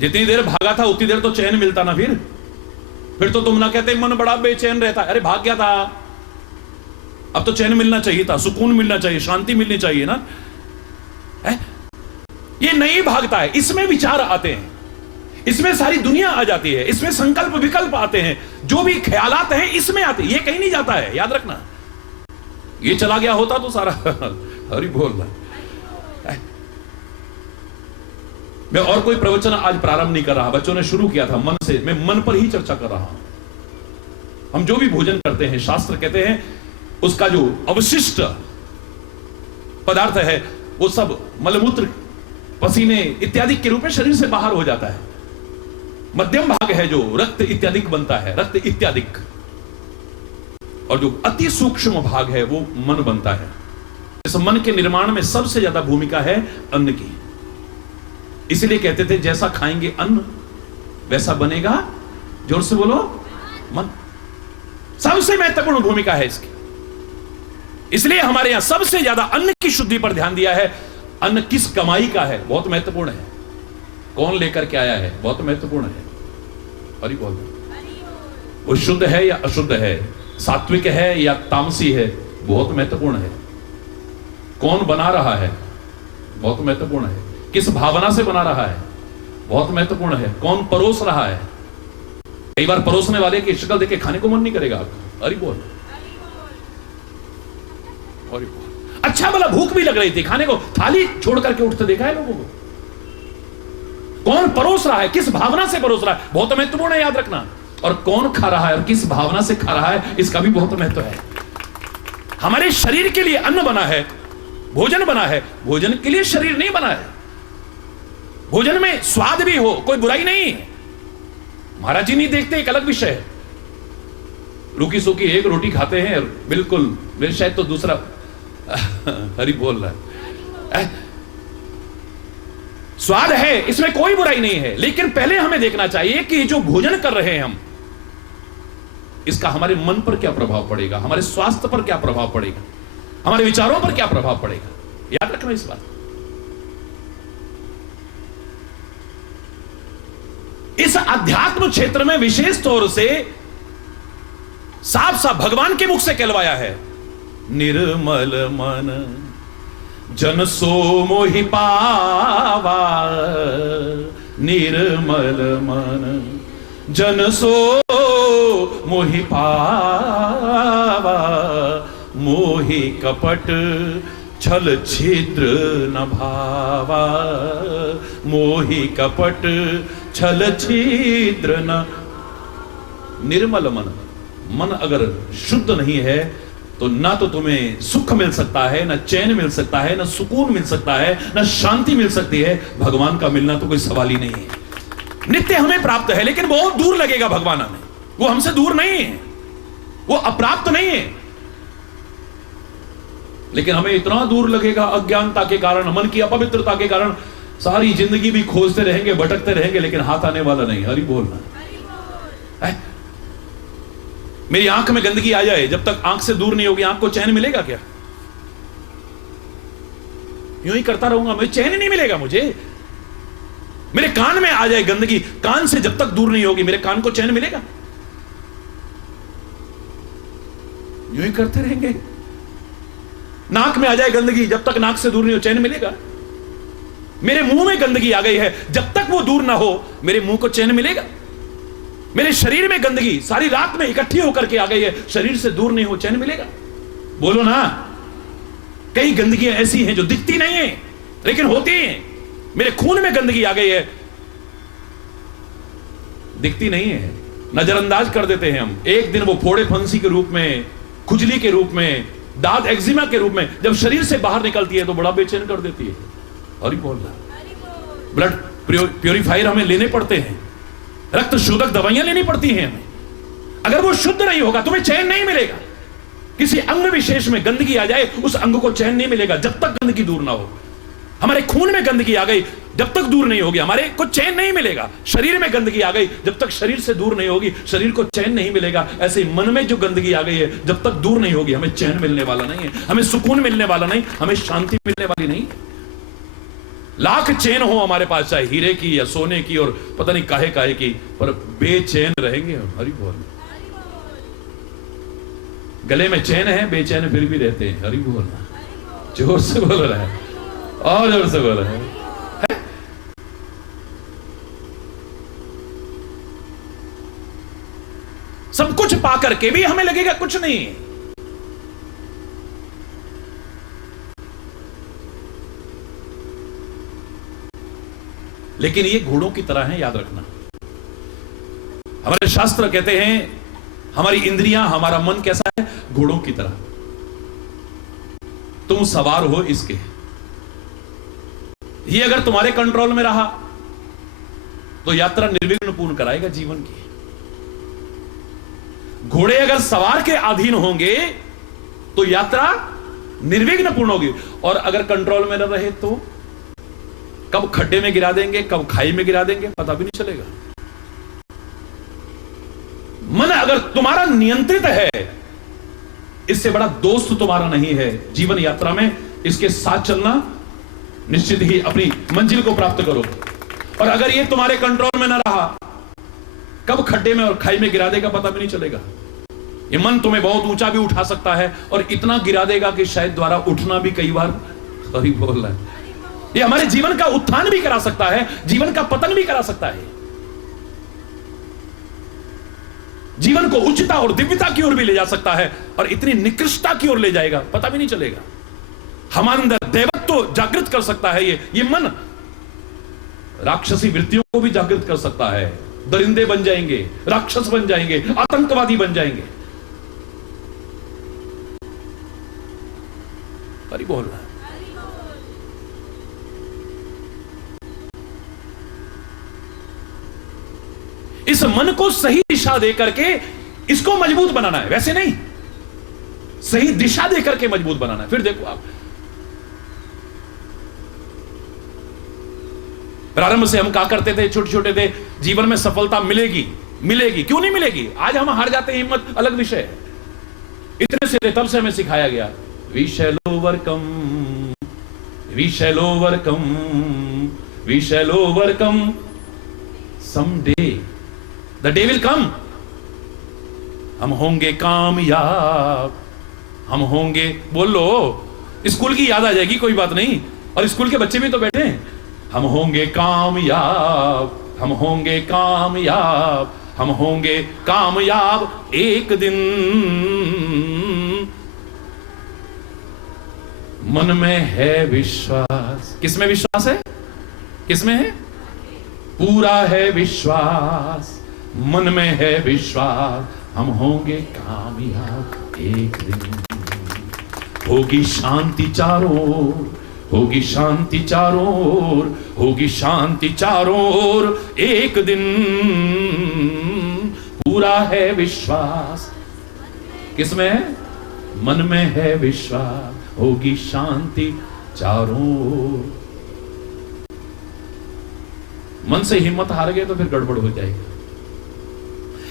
जितनी देर भागा था उतनी देर तो चैन मिलता ना। फिर तो तुम ना कहते मन बड़ा बेचैन रहता है। अरे भाग गया था, अब तो चैन मिलना चाहिए था, सुकून मिलना चाहिए, शांति मिलनी चाहिए ना। ये नहीं भागता है, इसमें विचार आते हैं, इसमें सारी दुनिया आ जाती है, इसमें संकल्प विकल्प आते हैं, जो भी ख्यालात हैं इसमें आते हैं। ये कहीं नहीं जाता है, याद रखना। ये चला गया होता तो सारा हरि बोल रहा। मैं और कोई प्रवचन आज प्रारंभ नहीं कर रहा, बच्चों ने शुरू किया था मन से, मैं मन पर ही चर्चा कर रहा हूं। हम जो भी भोजन करते हैं, शास्त्र कहते हैं उसका जो अवशिष्ट पदार्थ है वो सब मलमूत्र, पसीने इत्यादि के रूप में शरीर से बाहर हो जाता है। मध्यम भाग है जो रक्त इत्यादि बनता है, रक्त इत्यादि, और जो अति सूक्ष्म भाग है वो मन बनता है। इस मन के निर्माण में सबसे ज्यादा भूमिका है अन्न की। इसलिए कहते थे जैसा खाएंगे अन्न वैसा बनेगा, जोर से बोलो, मन। सबसे महत्वपूर्ण भूमिका है इसकी। इसलिए हमारे यहां सबसे ज्यादा अन्न की शुद्धि पर ध्यान दिया है। अन्न किस कमाई का है, बहुत महत्वपूर्ण है। कौन लेकर के आया है, बहुत महत्वपूर्ण है। हरि बोल। वो शुद्ध है या अशुद्ध है, सात्विक है या तामसी है, बहुत महत्वपूर्ण है। कौन बना रहा है, बहुत महत्वपूर्ण है। किस भावना से बना रहा है, बहुत महत्वपूर्ण है। कौन परोस रहा है। कई बार परोसने वाले की शक्ल देख के खाने को मन नहीं करेगा आपको। हरि बोल, हरि बोल। अच्छा भला भूख भी लग रही थी, खाने को थाली छोड़ करके उठते देखा है लोगों को। कौन परोस रहा है, किस भावना से परोस रहा है, बहुत महत्वपूर्ण है, याद रखना। और कौन खा रहा है और किस भावना से खा रहा है, इसका भी बहुत महत्व है। हमारे शरीर के लिए अन्न बना है, भोजन बना है, भोजन के लिए शरीर नहीं बना है। भोजन में स्वाद भी हो, कोई बुराई नहीं है। महाराज जी नहीं देखते, एक अलग विषय है। रूखी सूखी एक रोटी खाते हैं बिल्कुल, मेरे शायद तो दूसरा हरि बोल रहा है। स्वाद है, इसमें कोई बुराई नहीं है, लेकिन पहले हमें देखना चाहिए कि जो भोजन कर रहे हैं हम, इसका हमारे मन पर क्या प्रभाव पड़ेगा, हमारे स्वास्थ्य पर क्या प्रभाव पड़ेगा, हमारे विचारों पर क्या प्रभाव पड़ेगा। याद रखना इस बात। इस अध्यात्म क्षेत्र में विशेष तौर से साफ साफ भगवान के मुख से कहलवाया है, निर्मल मन जन सो मोहि पावा, निर्मल मन जन सो मोहि पावा, मोहि कपट छल छिद्र न भावा, मोहि कपट छल छिद्र न। निर्मल मन, मन अगर शुद्ध नहीं है तो ना तो तुम्हें सुख मिल सकता है, ना चैन मिल सकता है, ना सुकून मिल सकता है, ना शांति मिल सकती है। भगवान का मिलना तो कोई सवाल ही नहीं है। नित्य हमें प्राप्त है लेकिन बहुत दूर लगेगा भगवान हमें, वो हमसे दूर नहीं है, वो अप्राप्त नहीं है, लेकिन हमें इतना दूर लगेगा अज्ञानता के कारण, मन की अपवित्रता के कारण। सारी जिंदगी भी खोजते रहेंगे, भटकते रहेंगे, लेकिन हाथ आने वाला नहीं। हरि बोलना। मेरी आंख में गंदगी आ जाए, जब तक आंख से दूर नहीं होगी आंख को चैन मिलेगा क्या? यूं ही करता रहूंगा, मुझे चैन नहीं मिलेगा। मुझे मेरे कान में आ जाए गंदगी, कान से जब तक दूर नहीं होगी मेरे कान को चैन मिलेगा? यूं ही करते रहेंगे। नाक में आ जाए गंदगी, जब तक नाक से दूर नहीं हो चैन मिलेगा? मेरे मुंह में गंदगी आ गई है, जब तक वो दूर ना हो मेरे मुंह को चैन मिलेगा? मेरे शरीर में गंदगी सारी रात में इकट्ठी होकर के आ गई है, शरीर से दूर नहीं हो चैन मिलेगा? बोलो ना। कई गंदगियां ऐसी हैं जो दिखती नहीं है लेकिन होती हैं। मेरे खून में गंदगी आ गई है, दिखती नहीं है, नजरअंदाज कर देते हैं हम। एक दिन वो फोड़े फंसी के रूप में, खुजली के रूप में, दाद एक्जिमा के रूप में जब शरीर से बाहर निकलती है तो बड़ा बेचैन कर देती है। और बोल रहा, ब्लड प्योरीफायर हमें लेने पड़ते हैं, रक्त शोधक दवाइयां लेनी पड़ती हैं हमें। अगर वो शुद्ध नहीं होगा तुम्हें चैन नहीं मिलेगा। किसी अंग विशेष में गंदगी आ जाए उस अंग को चैन नहीं मिलेगा जब तक गंदगी दूर ना हो। हमारे खून में गंदगी आ गई, जब तक दूर नहीं होगी हमारे को चैन नहीं मिलेगा। शरीर में गंदगी आ गई, जब तक शरीर से दूर नहीं होगी शरीर को चैन नहीं मिलेगा। ऐसे ही मन में जो गंदगी आ गई है, जब तक दूर नहीं होगी हमें चैन मिलने वाला नहीं है, हमें सुकून मिलने वाला नहीं, हमें शांति मिलने वाली नहीं। लाख चैन हो हमारे पास, चाहे हीरे की या सोने की और पता नहीं काहे काहे की, पर बेचैन रहेंगे हम। हरि बोल। गले में चैन है, बेचैन फिर भी रहते हैं। हरि बोल। जोर से बोल रहा है और जोर से बोल रहा है। सब कुछ पाकर के भी हमें लगेगा कुछ नहीं। लेकिन ये घोड़ों की तरह है, याद रखना। हमारे शास्त्र कहते हैं हमारी इंद्रियां, हमारा मन कैसा है? घोड़ों की तरह। तुम सवार हो इसके। ये अगर तुम्हारे कंट्रोल में रहा तो यात्रा निर्विघ्न पूर्ण कराएगा जीवन की। घोड़े अगर सवार के अधीन होंगे तो यात्रा निर्विघ्न पूर्ण होगी, और अगर कंट्रोल में न रहे तो कब खड्डे में गिरा देंगे, कब खाई में गिरा देंगे, पता भी नहीं चलेगा। मन अगर तुम्हारा नियंत्रित है, इससे बड़ा दोस्त तुम्हारा नहीं है जीवन यात्रा में। इसके साथ चलना, निश्चित ही अपनी मंजिल को प्राप्त करो। और अगर ये तुम्हारे कंट्रोल में ना रहा, कब खड्डे में और खाई में गिरा देगा पता भी नहीं चलेगा। ये मन तुम्हें बहुत ऊंचा भी उठा सकता है और इतना गिरा देगा कि शायद द्वारा उठना भी कई बार, सही बोल रहा है, ये हमारे जीवन का उत्थान भी करा सकता है, जीवन का पतन भी करा सकता है, जीवन को उच्चता और दिव्यता की ओर भी ले जा सकता है, और इतनी निकृष्टता की ओर ले जाएगा पता भी नहीं चलेगा। हमारे अंदर दैवत्व तो जागृत कर सकता है ये मन। राक्षसी वृत्तियों को भी जागृत कर सकता है। दरिंदे बन जाएंगे, राक्षस बन जाएंगे, आतंकवादी बन जाएंगे। हरि बोल रहा है। इस मन को सही दिशा दे करके इसको मजबूत बनाना है, वैसे नहीं, सही दिशा दे करके मजबूत बनाना है। फिर देखो आप, प्रारंभ से हम क्या करते थे, छोटे छोटे थे, जीवन में सफलता मिलेगी मिलेगी। क्यों नहीं मिलेगी? आज हम हार जाते हैं, हिम्मत अलग विषय है। इतने से तब से हमें सिखाया गया, we shall overcome, we shall overcome, we shall overcome someday, the day will come. हम होंगे कामयाब, हम होंगे, बोल लो, स्कूल की याद आ जाएगी, कोई बात नहीं। और स्कूल के बच्चे भी तो बैठे हैं। हम होंगे कामयाब, हम होंगे कामयाब, हम होंगे कामयाब एक दिन। मन में है विश्वास। किसमें विश्वास है? किसमें है? पूरा है विश्वास, मन में है विश्वास, हम होंगे कामयाब एक दिन। होगी शांति चारों ओर, होगी शांति चारों ओर, होगी शांति चारों ओर एक दिन। पूरा है विश्वास, किसमें है? मन में है विश्वास, होगी शांति चारों ओर। मन से हिम्मत हार गए तो फिर गड़बड़ हो जाएगी।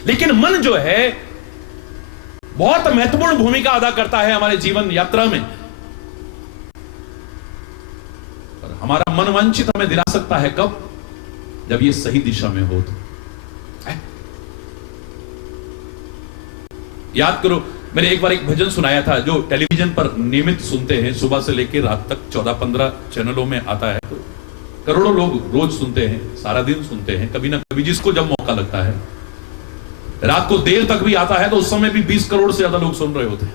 लेकिन मन जो है बहुत महत्वपूर्ण भूमिका अदा करता है हमारे जीवन यात्रा में। और हमारा मन वांछित हमें दिला सकता है कब? जब ये सही दिशा में हो तो। याद करो, मैंने एक बार एक भजन सुनाया था जो टेलीविजन पर नियमित सुनते हैं, सुबह से लेकर रात तक 14-15 चैनलों में आता है, तो करोड़ों लोग रोज सुनते हैं, सारा दिन सुनते हैं, कभी ना कभी जिसको जब मौका लगता है। रात को देर तक भी आता है तो उस समय भी 20 करोड़ से ज्यादा लोग सुन रहे होते हैं।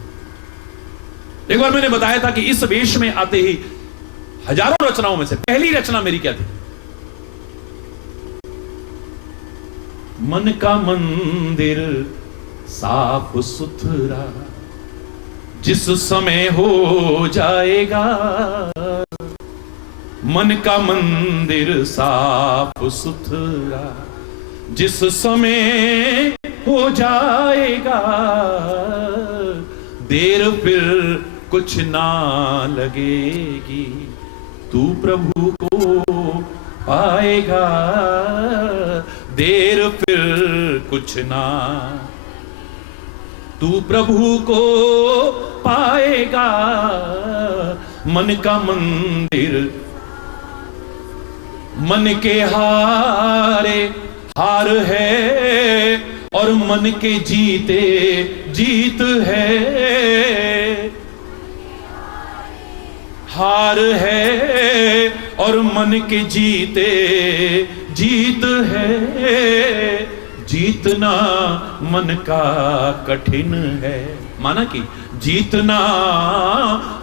एक बार मैंने बताया था कि इस वेश में आते ही हजारों रचनाओं में से पहली रचना मेरी क्या थी? मन का मंदिर साफ सुथरा जिस समय हो जाएगा, मन का मंदिर साफ सुथरा जिस समय हो जाएगा, देर फिर कुछ ना लगेगी, तू प्रभु को पाएगा। देर फिर कुछ ना, तू प्रभु को पाएगा। मन का मंदिर, मन के हारे हार है और मन के जीते जीत है। हार है और मन के जीते जीत है। जीतना मन का कठिन है, माना कि जीतना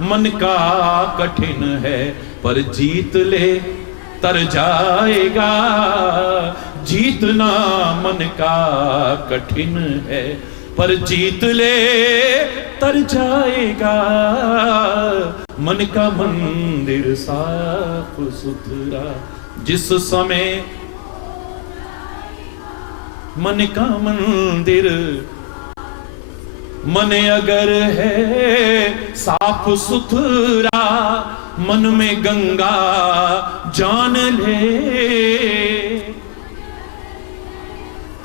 मन का कठिन है, पर जीत ले तर जाएगा। जीतना मन का कठिन है, पर जीत ले तर जाएगा। मन का मंदिर साफ सुथरा जिस समय, मन का मंदिर, मन अगर है साफ सुथरा, मन में गंगा जान ले।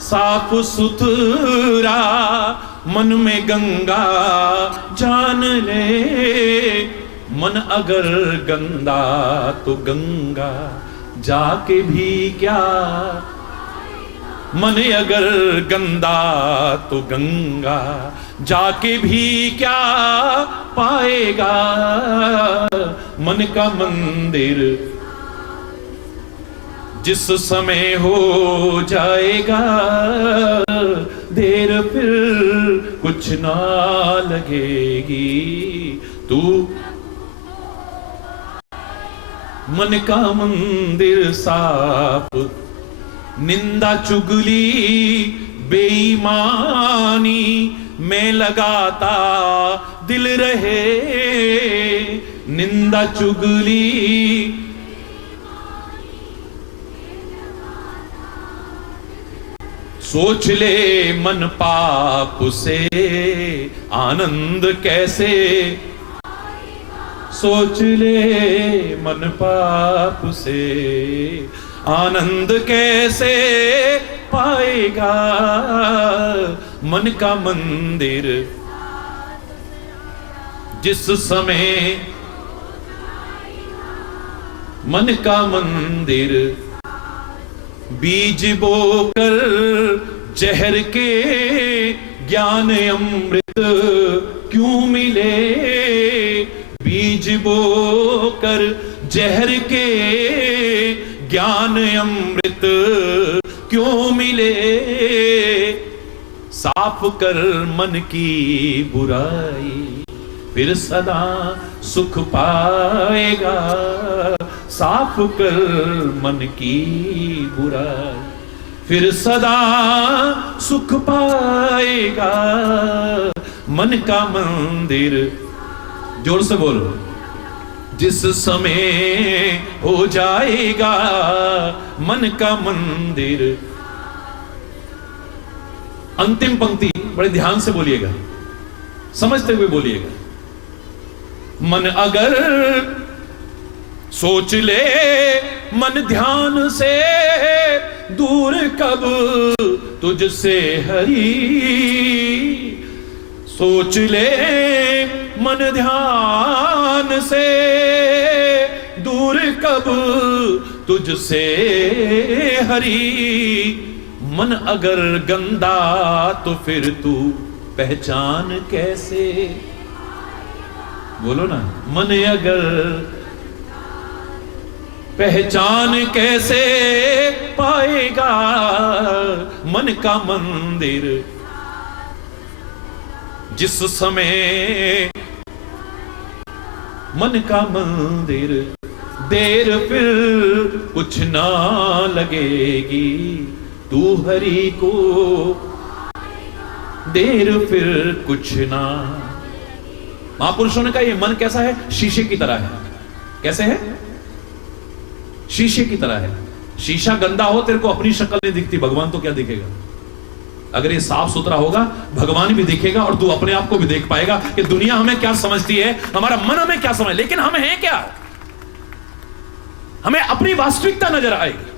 साफ सुथरा मन में गंगा जान ले। मन अगर गंदा तो गंगा जाके भी क्या, मन अगर गंदा तो गंगा जाके भी क्या पाएगा। मन का मंदिर जिस समय हो जाएगा, देर फिर कुछ ना लगेगी, तू मन का मंदिर साफ। निंदा चुगली बेईमानी में लगाता दिल रहे। निंदा चुगली सोच ले मन पाप से आनंद कैसे। सोच ले मन पाप से आनंद कैसे पाएगा मन का मंदिर जिस समय मन का मंदिर बीज बोकर जहर के ज्ञान अमृत क्यों मिले, बीज बोकर जहर के ज्ञान अमृत क्यों मिले, साफ कर मन की बुराई फिर सदा सुख पाएगा, साफ कर मन की बुराई फिर सदा सुख पाएगा मन का मंदिर। जोर से बोलो, जिस समय हो जाएगा मन का मंदिर। अंतिम पंक्ति बड़े ध्यान से बोलिएगा, समझते हुए बोलिएगा। मन अगर सोच ले मन ध्यान से दूर कब तुझसे हरी, सोच ले मन ध्यान से दूर कब तुझसे हरी, मन अगर गंदा तो फिर तू पहचान कैसे, बोलो ना, मन अगर पहचान कैसे पाएगा मन का मंदिर, जिस समय मन का मंदिर देर फिर कुछ ना लगेगी, तू हरि को देर फिर कुछ ना। महापुरुषों ने कहा ये मन कैसा है, शीशे की तरह है। कैसे है, शीशे की तरह है। शीशा गंदा हो, तेरे को अपनी शक्ल नहीं दिखती, भगवान तो क्या दिखेगा। अगर ये साफ सुथरा होगा भगवान भी दिखेगा और तू अपने आप को भी देख पाएगा कि दुनिया हमें क्या समझती है, हमारा मन हमें क्या समझ, लेकिन हम हैं क्या, हमें अपनी वास्तविकता नजर आएगी।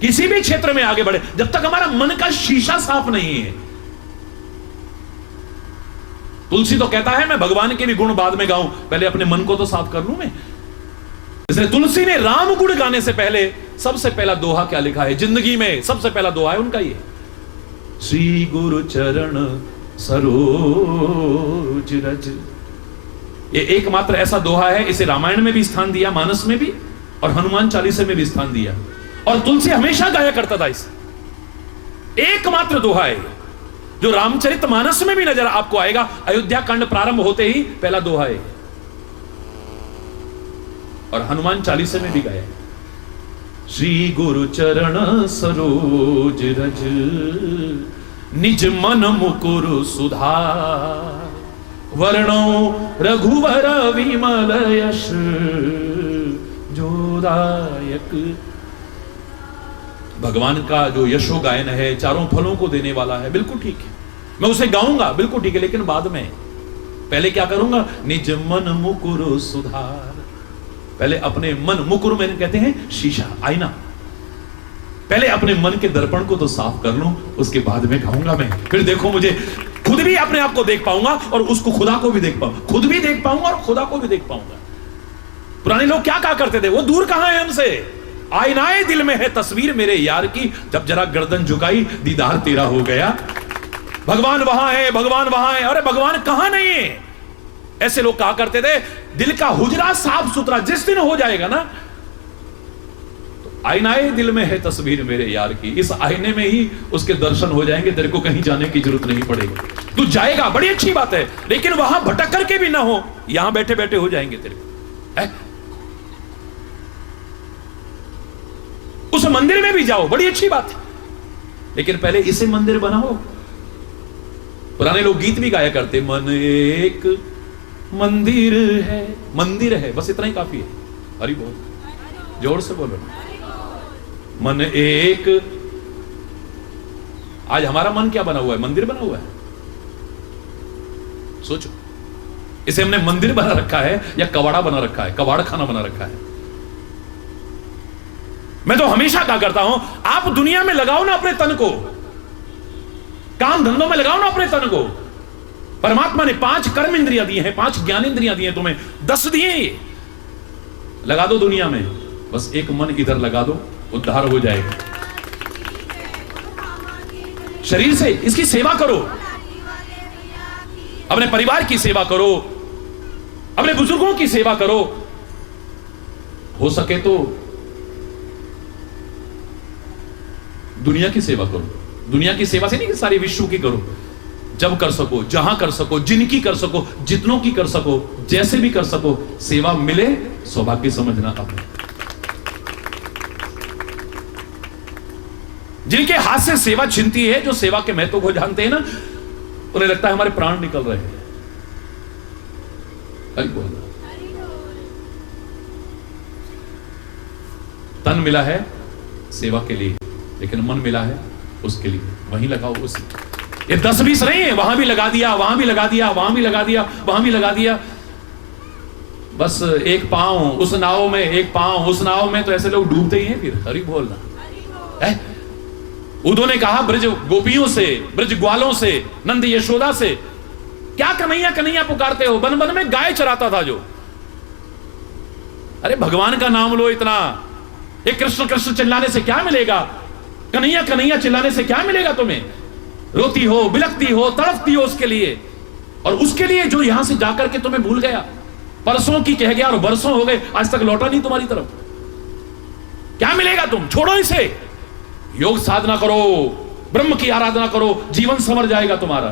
किसी भी क्षेत्र में आगे बढ़े, जब तक हमारा मन का शीशा साफ नहीं है। तुलसी तो कहता है मैं भगवान के भी गुण बाद में गाऊं, पहले अपने मन को तो साफ कर लूं मैं। इसलिए तुलसी ने राम गुण गाने से पहले सबसे पहला दोहा क्या लिखा है, जिंदगी में सबसे पहला दोहा है उनका ये, श्री गुरु चरण सरोज रज। ये एकमात्र ऐसा दोहा है, इसे रामायण में भी स्थान दिया, मानस में भी, और हनुमान चालीसा में भी स्थान दिया, और तुलसी हमेशा गाया करता था इसे। एकमात्र दोहा है जो रामचरित मानस में भी नजर आपको आएगा। अयोध्या कांड प्रारंभ होते ही पहला दोहा है, और हनुमान चालीसा में भी गाया, श्री गुरु चरण सरोज रज निज मन मुकुर सुधार, वर्णो रघुवर विमल यश जोदायक। भगवान का जो यशो गायन है, चारों फलों को देने वाला है, बिल्कुल ठीक है, मैं उसे गाऊंगा, बिल्कुल ठीक है, लेकिन बाद में। पहले क्या करूंगा, निज मन मुकुर सुधार। पहले अपने मन, मुकुर में कहते हैं शीशा, आईना, पहले अपने मन के दर्पण को तो साफ कर लूं, उसके बाद में गाऊंगा मैं। फिर देखो, मुझे खुद भी अपने आप को देख पाऊंगा और उसको खुदा को भी देख पाऊंगा, खुद भी देख पाऊंगा और खुदा को भी देख पाऊंगा। पुराने लोग क्या कहा करते थे, वो दूर कहां है हमसे, आईनाए दिल में है तस्वीर मेरे यार की, जब जरा गर्दन झुकाई दीदार तेरा हो गया। भगवान वहां है, भगवान वहां है, अरे भगवान कहां नहीं है। ऐसे लोग कहा करते थे, दिल का हुजरा साफ सुथरा जिस दिन हो जाएगा ना, तो आईनाए दिल में है तस्वीर मेरे यार की, इस आईने में ही उसके दर्शन हो जाएंगे, तेरे को कहीं जाने की जरूरत नहीं पड़ेगी। तू जाएगा, बड़ी अच्छी बात है, लेकिन वहां भटक करके भी ना हो, यहां बैठे बैठे हो जाएंगे तेरे को। उस मंदिर में भी जाओ, बड़ी अच्छी बात है, लेकिन पहले इसे मंदिर बनाओ। पुराने लोग गीत भी गाया करते, मन एक मंदिर है, मंदिर है, बस इतना ही काफी है। हरि बोल, जोर से बोलो, मन एक। आज हमारा मन क्या बना हुआ है, मंदिर बना हुआ है। सोचो, इसे हमने मंदिर बना रखा है या कबाड़ा बना रखा है, कबाड़ खाना बना रखा है। मैं तो हमेशा कहा करता हूं, आप दुनिया में लगाओ ना अपने तन को, काम धंधों में लगाओ ना अपने तन को। परमात्मा ने 5 कर्म इंद्रियां दी हैं, 5 ज्ञान इंद्रियां दी हैं, तुम्हें 10 दिए। ये लगा दो दुनिया में, बस एक मन इधर लगा दो, उद्धार हो जाएगा। शरीर से इसकी सेवा करो, अपने परिवार की सेवा करो, अपने बुजुर्गों की सेवा करो, हो सके तो दुनिया की सेवा करो। दुनिया की सेवा से नहीं कि सारी विश्व की करो, जब कर सको, जहां कर सको, जिनकी कर सको, जितनों की कर सको, जैसे भी कर सको, सेवा मिले सौभाग्य समझना। अपने जिनके हाथ से सेवा छिनती है, जो सेवा के महत्व को जानते हैं ना, उन्हें लगता है हमारे प्राण निकल रहे हैं। तन मिला है सेवा के लिए, लेकिन मन मिला है उसके लिए, वहीं लगाओ उस। ये 10-20 नहीं है, वहां भी लगा दिया, वहां भी लगा दिया, वहां भी लगा दिया, वहां भी लगा दिया। बस एक पांव उस नाव में, एक पांव उस नाव में, तो ऐसे लोग डूबते ही हैं। फिर हरि बोलना है। उद्धव ने कहा ब्रज गोपियों से, ब्रज ग्वालों से, नंद यशोदा से, क्या कन्हैया कन्हैया पुकारते हो? बन बन में गाय चराता था जो। अरे भगवान का नाम लो इतना, ये कृष्ण कृष्ण चिल्लाने से क्या मिलेगा? कन्हैया कन्हैया चिल्लाने से क्या मिलेगा तुम्हें? रोती हो, बिलखती हो, तड़पती हो उसके लिए, और उसके लिए जो यहां से जाकर के तुम्हें भूल गया, परसों की कह गया और बरसों हो गए, आज तक लौटा नहीं तुम्हारी तरफ। क्या मिलेगा? तुम छोड़ो इसे, योग साधना करो, ब्रह्म की आराधना करो, जीवन संवर जाएगा तुम्हारा।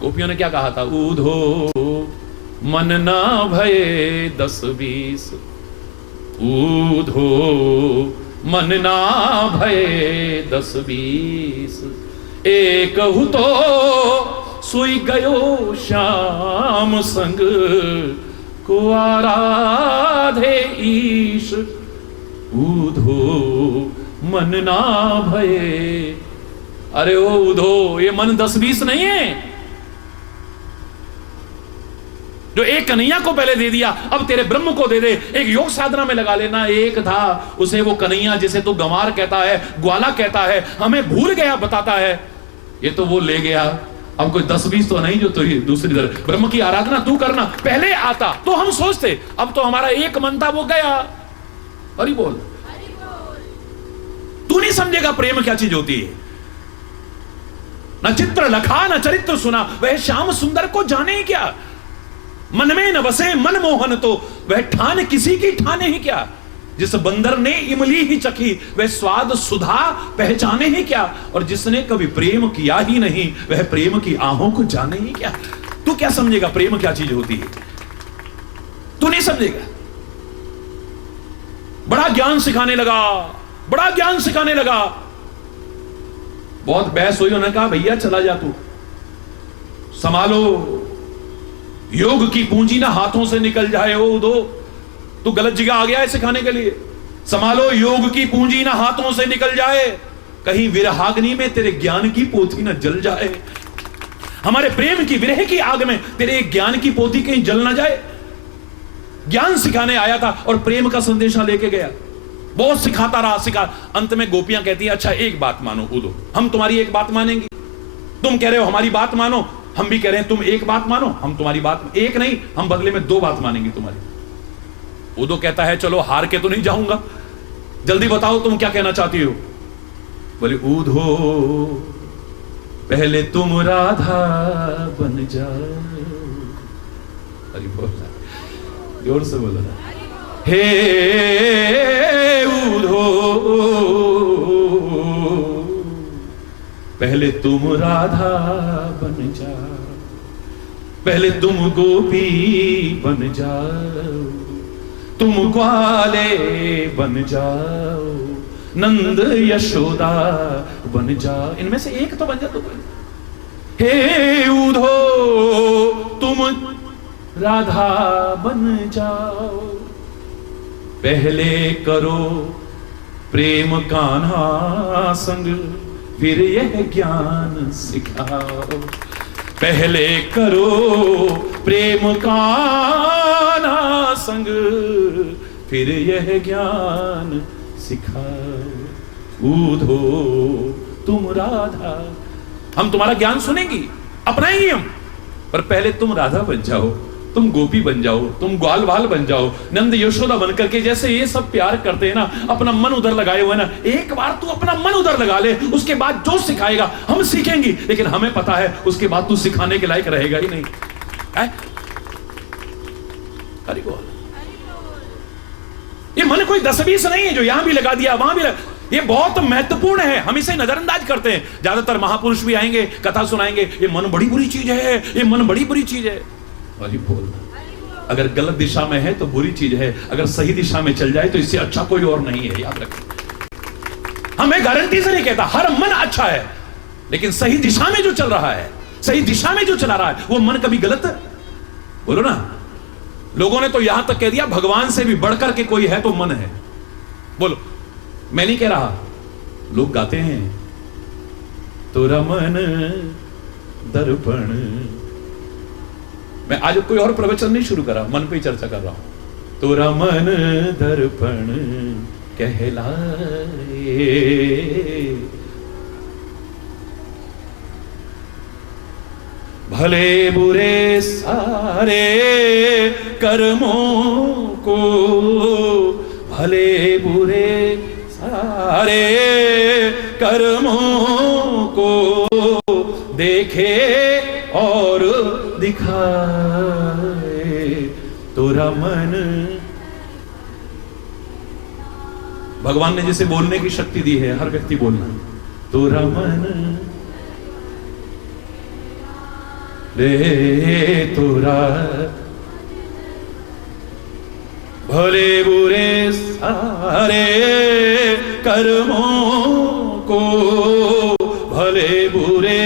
गोपियों ने क्या कहा था? ऊधो मन ना भये 10-20, ऊधो मन ना भये 10-20, एक हु तो सोई गयो श्याम संग, को आराधे ईश, ऊधो मन ना भये। अरे ओ ऊधो, ये मन 10-20 नहीं है जो एक कन्हैया को पहले दे दिया, अब तेरे ब्रह्म को दे दे। एक योग साधना में लगा लेना। एक था, उसे वो कन्हैया जिसे तू गंवार कहता है, ग्वाला कहता है, हमें भूल गया बताता है, ये तो वो ले गया। अब कोई 10-20 तो नहीं जो तो दूसरी तरफ ब्रह्म की आराधना तू करना। पहले आता तो हम सोचते, अब तो हमारा एक मन था वो गया। हरि बोल। तू नहीं समझेगा प्रेम क्या चीज होती है। न चित्र लखा न चरित्र सुना, वह श्याम सुंदर को जाने ही क्या। मन में न बसे मन मोहन, तो वह ठान किसी की ठाने ही क्या। जिस बंदर ने इमली ही चखी, वह स्वाद सुधा पहचाने ही क्या। और जिसने कभी प्रेम किया ही नहीं, वह प्रेम की आहों को जाने ही क्या। तू क्या समझेगा प्रेम क्या चीज होती है? तू नहीं समझेगा। बड़ा ज्ञान सिखाने लगा, बड़ा ज्ञान सिखाने लगा। बहुत बहस हुई, उन्होंने कहा भैया चला जा, तू संभालो, योग की पूंजी ना हाथों से निकल जाए। ओ दो, तू गलत जगह आ गया है सिखाने के लिए। संभालो, योग की पूंजी ना हाथों से निकल जाए, कहीं विरहाग्नि में तेरे ज्ञान की पोथी ना जल जाए। हमारे प्रेम की विरह की आग में तेरे ज्ञान की पोथी कहीं जल ना जाए। ज्ञान सिखाने आया था और प्रेम का संदेशा लेके गया। बहुत सिखाता रहा, सिखा। अंत में गोपियां कहती है, अच्छा एक बात मानो उदो, हम तुम्हारी एक बात मानेंगे। तुम कह रहे हो हमारी बात मानो, हम भी कह रहे हैं तुम एक बात मानो, हम तुम्हारी बात एक नहीं, हम बदले में 2 बात मानेंगे तुम्हारी। उदो कहता है चलो हार के तो नहीं जाऊंगा, जल्दी बताओ तुम क्या कहना चाहती हो। बोले ऊधो पहले तुम राधा बन जाओ। अरे बोला, जोर से बोला, हे ऊधो पहले तुम राधा बन जाओ, पहले तुम गोपी बन जाओ, तुम ग्वाले बन जाओ, नंद यशोदा बन जाओ। इनमें से एक तो बन जा तो। हे ऊधो तुम राधा बन जाओ, पहले करो प्रेम कान्हा संग, फिर यह ज्ञान सिखाओ। पहले करो प्रेम कान्हा संग, फिर यह ज्ञान सिखाओ, कूदो तुम राधा। हम तुम्हारा ज्ञान सुनेंगी, अपनाएंगे हम, पर पहले तुम राधा बन जाओ, तुम गोपी बन जाओ, तुम ग्वाल बाल बन जाओ, नंद यशोदा बन करके। जैसे ये सब प्यार करते हैं ना, अपना मन उधर लगाए हुए ना, एक बार तू अपना मन उधर लगा ले, उसके बाद जो सिखाएगा हम सीखेंगी, लेकिन हमें पता है उसके बाद तू सिखाने के लायक रहेगा ही नहीं। हरि बोल। ये मन कोई 10-20 नहीं है जो यहां भी लगा दिया वहां भी ये बहुत महत्वपूर्ण है, हम इसे नजरअंदाज करते हैं। ज्यादातर महापुरुष भी आएंगे, कथा सुनाएंगे, ये मन बड़ी बुरी चीज है, ये मन बड़ी बुरी चीज है। हरि बोल। अगर गलत दिशा में है तो बुरी चीज है, अगर सही दिशा में चल जाए तो इससे अच्छा कोई और नहीं है, याद रखें। हमें गारंटी से नहीं कहता हर मन अच्छा है, लेकिन सही दिशा में जो चल रहा है, सही दिशा में जो चला रहा है, वो मन कभी गलत, बोलो ना। लोगों ने तो यहां तक कह दिया भगवान से भी बढ़कर के कोई है तो मन है। बोलो, मैं नहीं कह रहा, लोग गाते हैं तोरा मन दर्पण। मैं आज कोई और प्रवचन नहीं शुरू करा, मन पे ही चर्चा कर रहा हूं। तोरा मन दर्पण कहलाए, भले बुरे सारे कर्मों को, भले बुरे सारे कर्मों को देखे और दिखाए, तोरा मन। भगवान ने जिसे बोलने की शक्ति दी है, हर व्यक्ति बोलना, तोरा मन रे तोरा, भले बुरे सारे कर्मों को, भले बुरे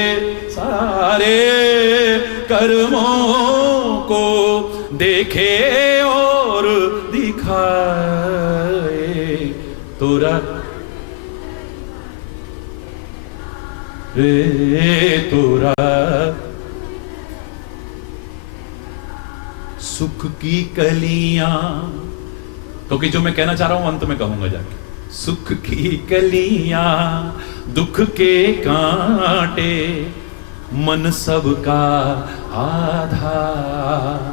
सारे कर्मों को देखे और दिखाए, तोरा रे तोरा। सुख की कलियां, क्योंकि जो मैं कहना चाह रहा हूं अंत में कहूंगा जाके, सुख की कलियां दुख के कांटे, मन सबका आधार।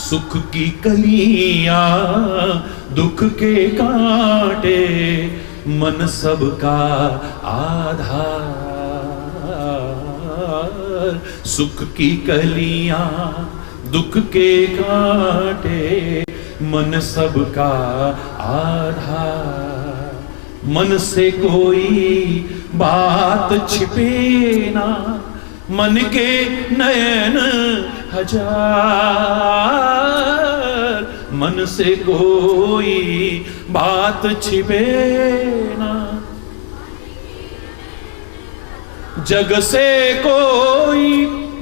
सुख की कलियां दुख के कांटे, मन सबका आधार। सुख की कलियां दुख के कांटे, मन सबका आधार। मन से कोई बात छिपे ना, मन के नयन हजार। मन से कोई बात छिपे ना, जग से कोई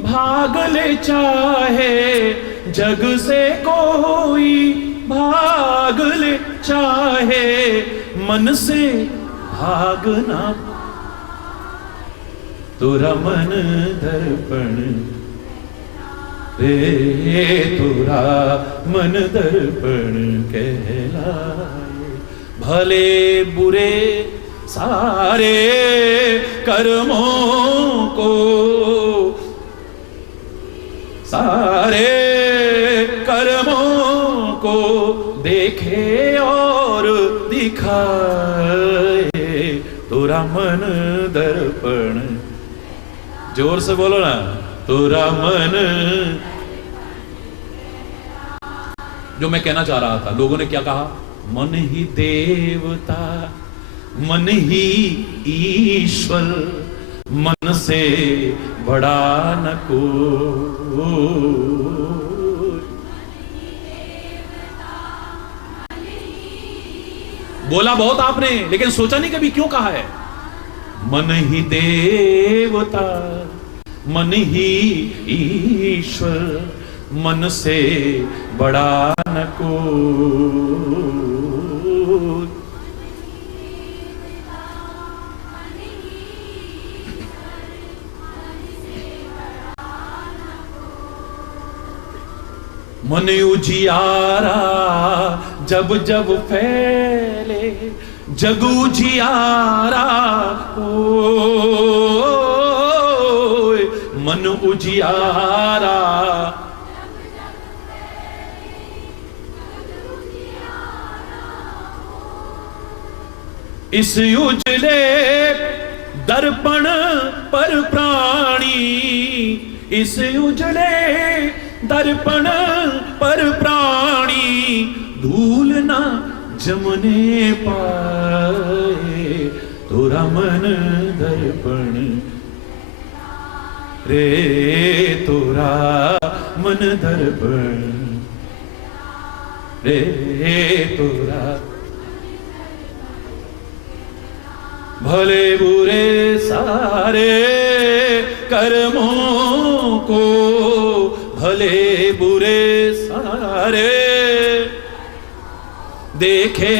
भाग ले चाहे, जग से कोई भाग ले चाहे, मन से भागना। तोरा मन दर्पण रे, तोरा मन दर्पण कहलाए, भले बुरे सारे कर्मों को, सारे कर्मों को देखे और दिखाए, तोरा मन दर्पण। जोर से बोलो ना, तोरा मन। जो मैं कहना चाह रहा था, लोगों ने क्या कहा, मन ही देवता, मन ही ईश्वर, मन से बड़ा न कोई। बोला बहुत आपने, लेकिन सोचा नहीं कभी क्यों कहा है। मन ही देवता, मन ही ईश्वर, मन से बड़ा न कोई। मन उजियारा जब जब फैले, जग उजियारा ओ मन उजियारा, इस उजले दर्पण पर प्राणी, इस उजले दर्पण पर प्राणी धूल ना जमने पाए, तोरा मन दर्पण रे, तोरा मन दर्पण रे, तोरा भले बुरे सारे कर्मों को, भले बुरे सारे देखे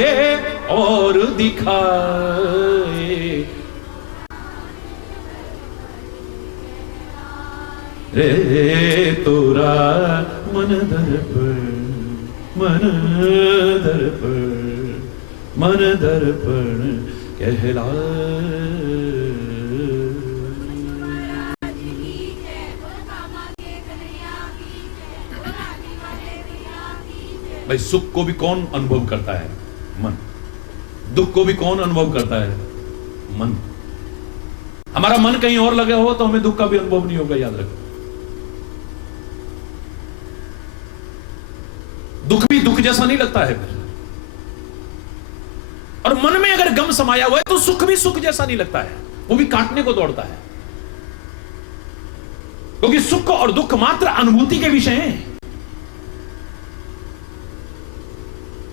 और दिखाए, रे तोरा मन दर्पण, मन दर्पण, मन दर्पण कहलाए। भाई सुख को भी कौन अनुभव करता है? मन। दुख को भी कौन अनुभव करता है? मन। हमारा मन कहीं और लगा हो तो हमें दुख का भी अनुभव नहीं होगा, याद रखो। दुख भी दुख जैसा नहीं लगता है, और मन में अगर गम समाया हुआ है तो सुख भी सुख जैसा नहीं लगता है, वो भी काटने को दौड़ता है, क्योंकि सुख और दुख मात्र अनुभूति के विषय हैं।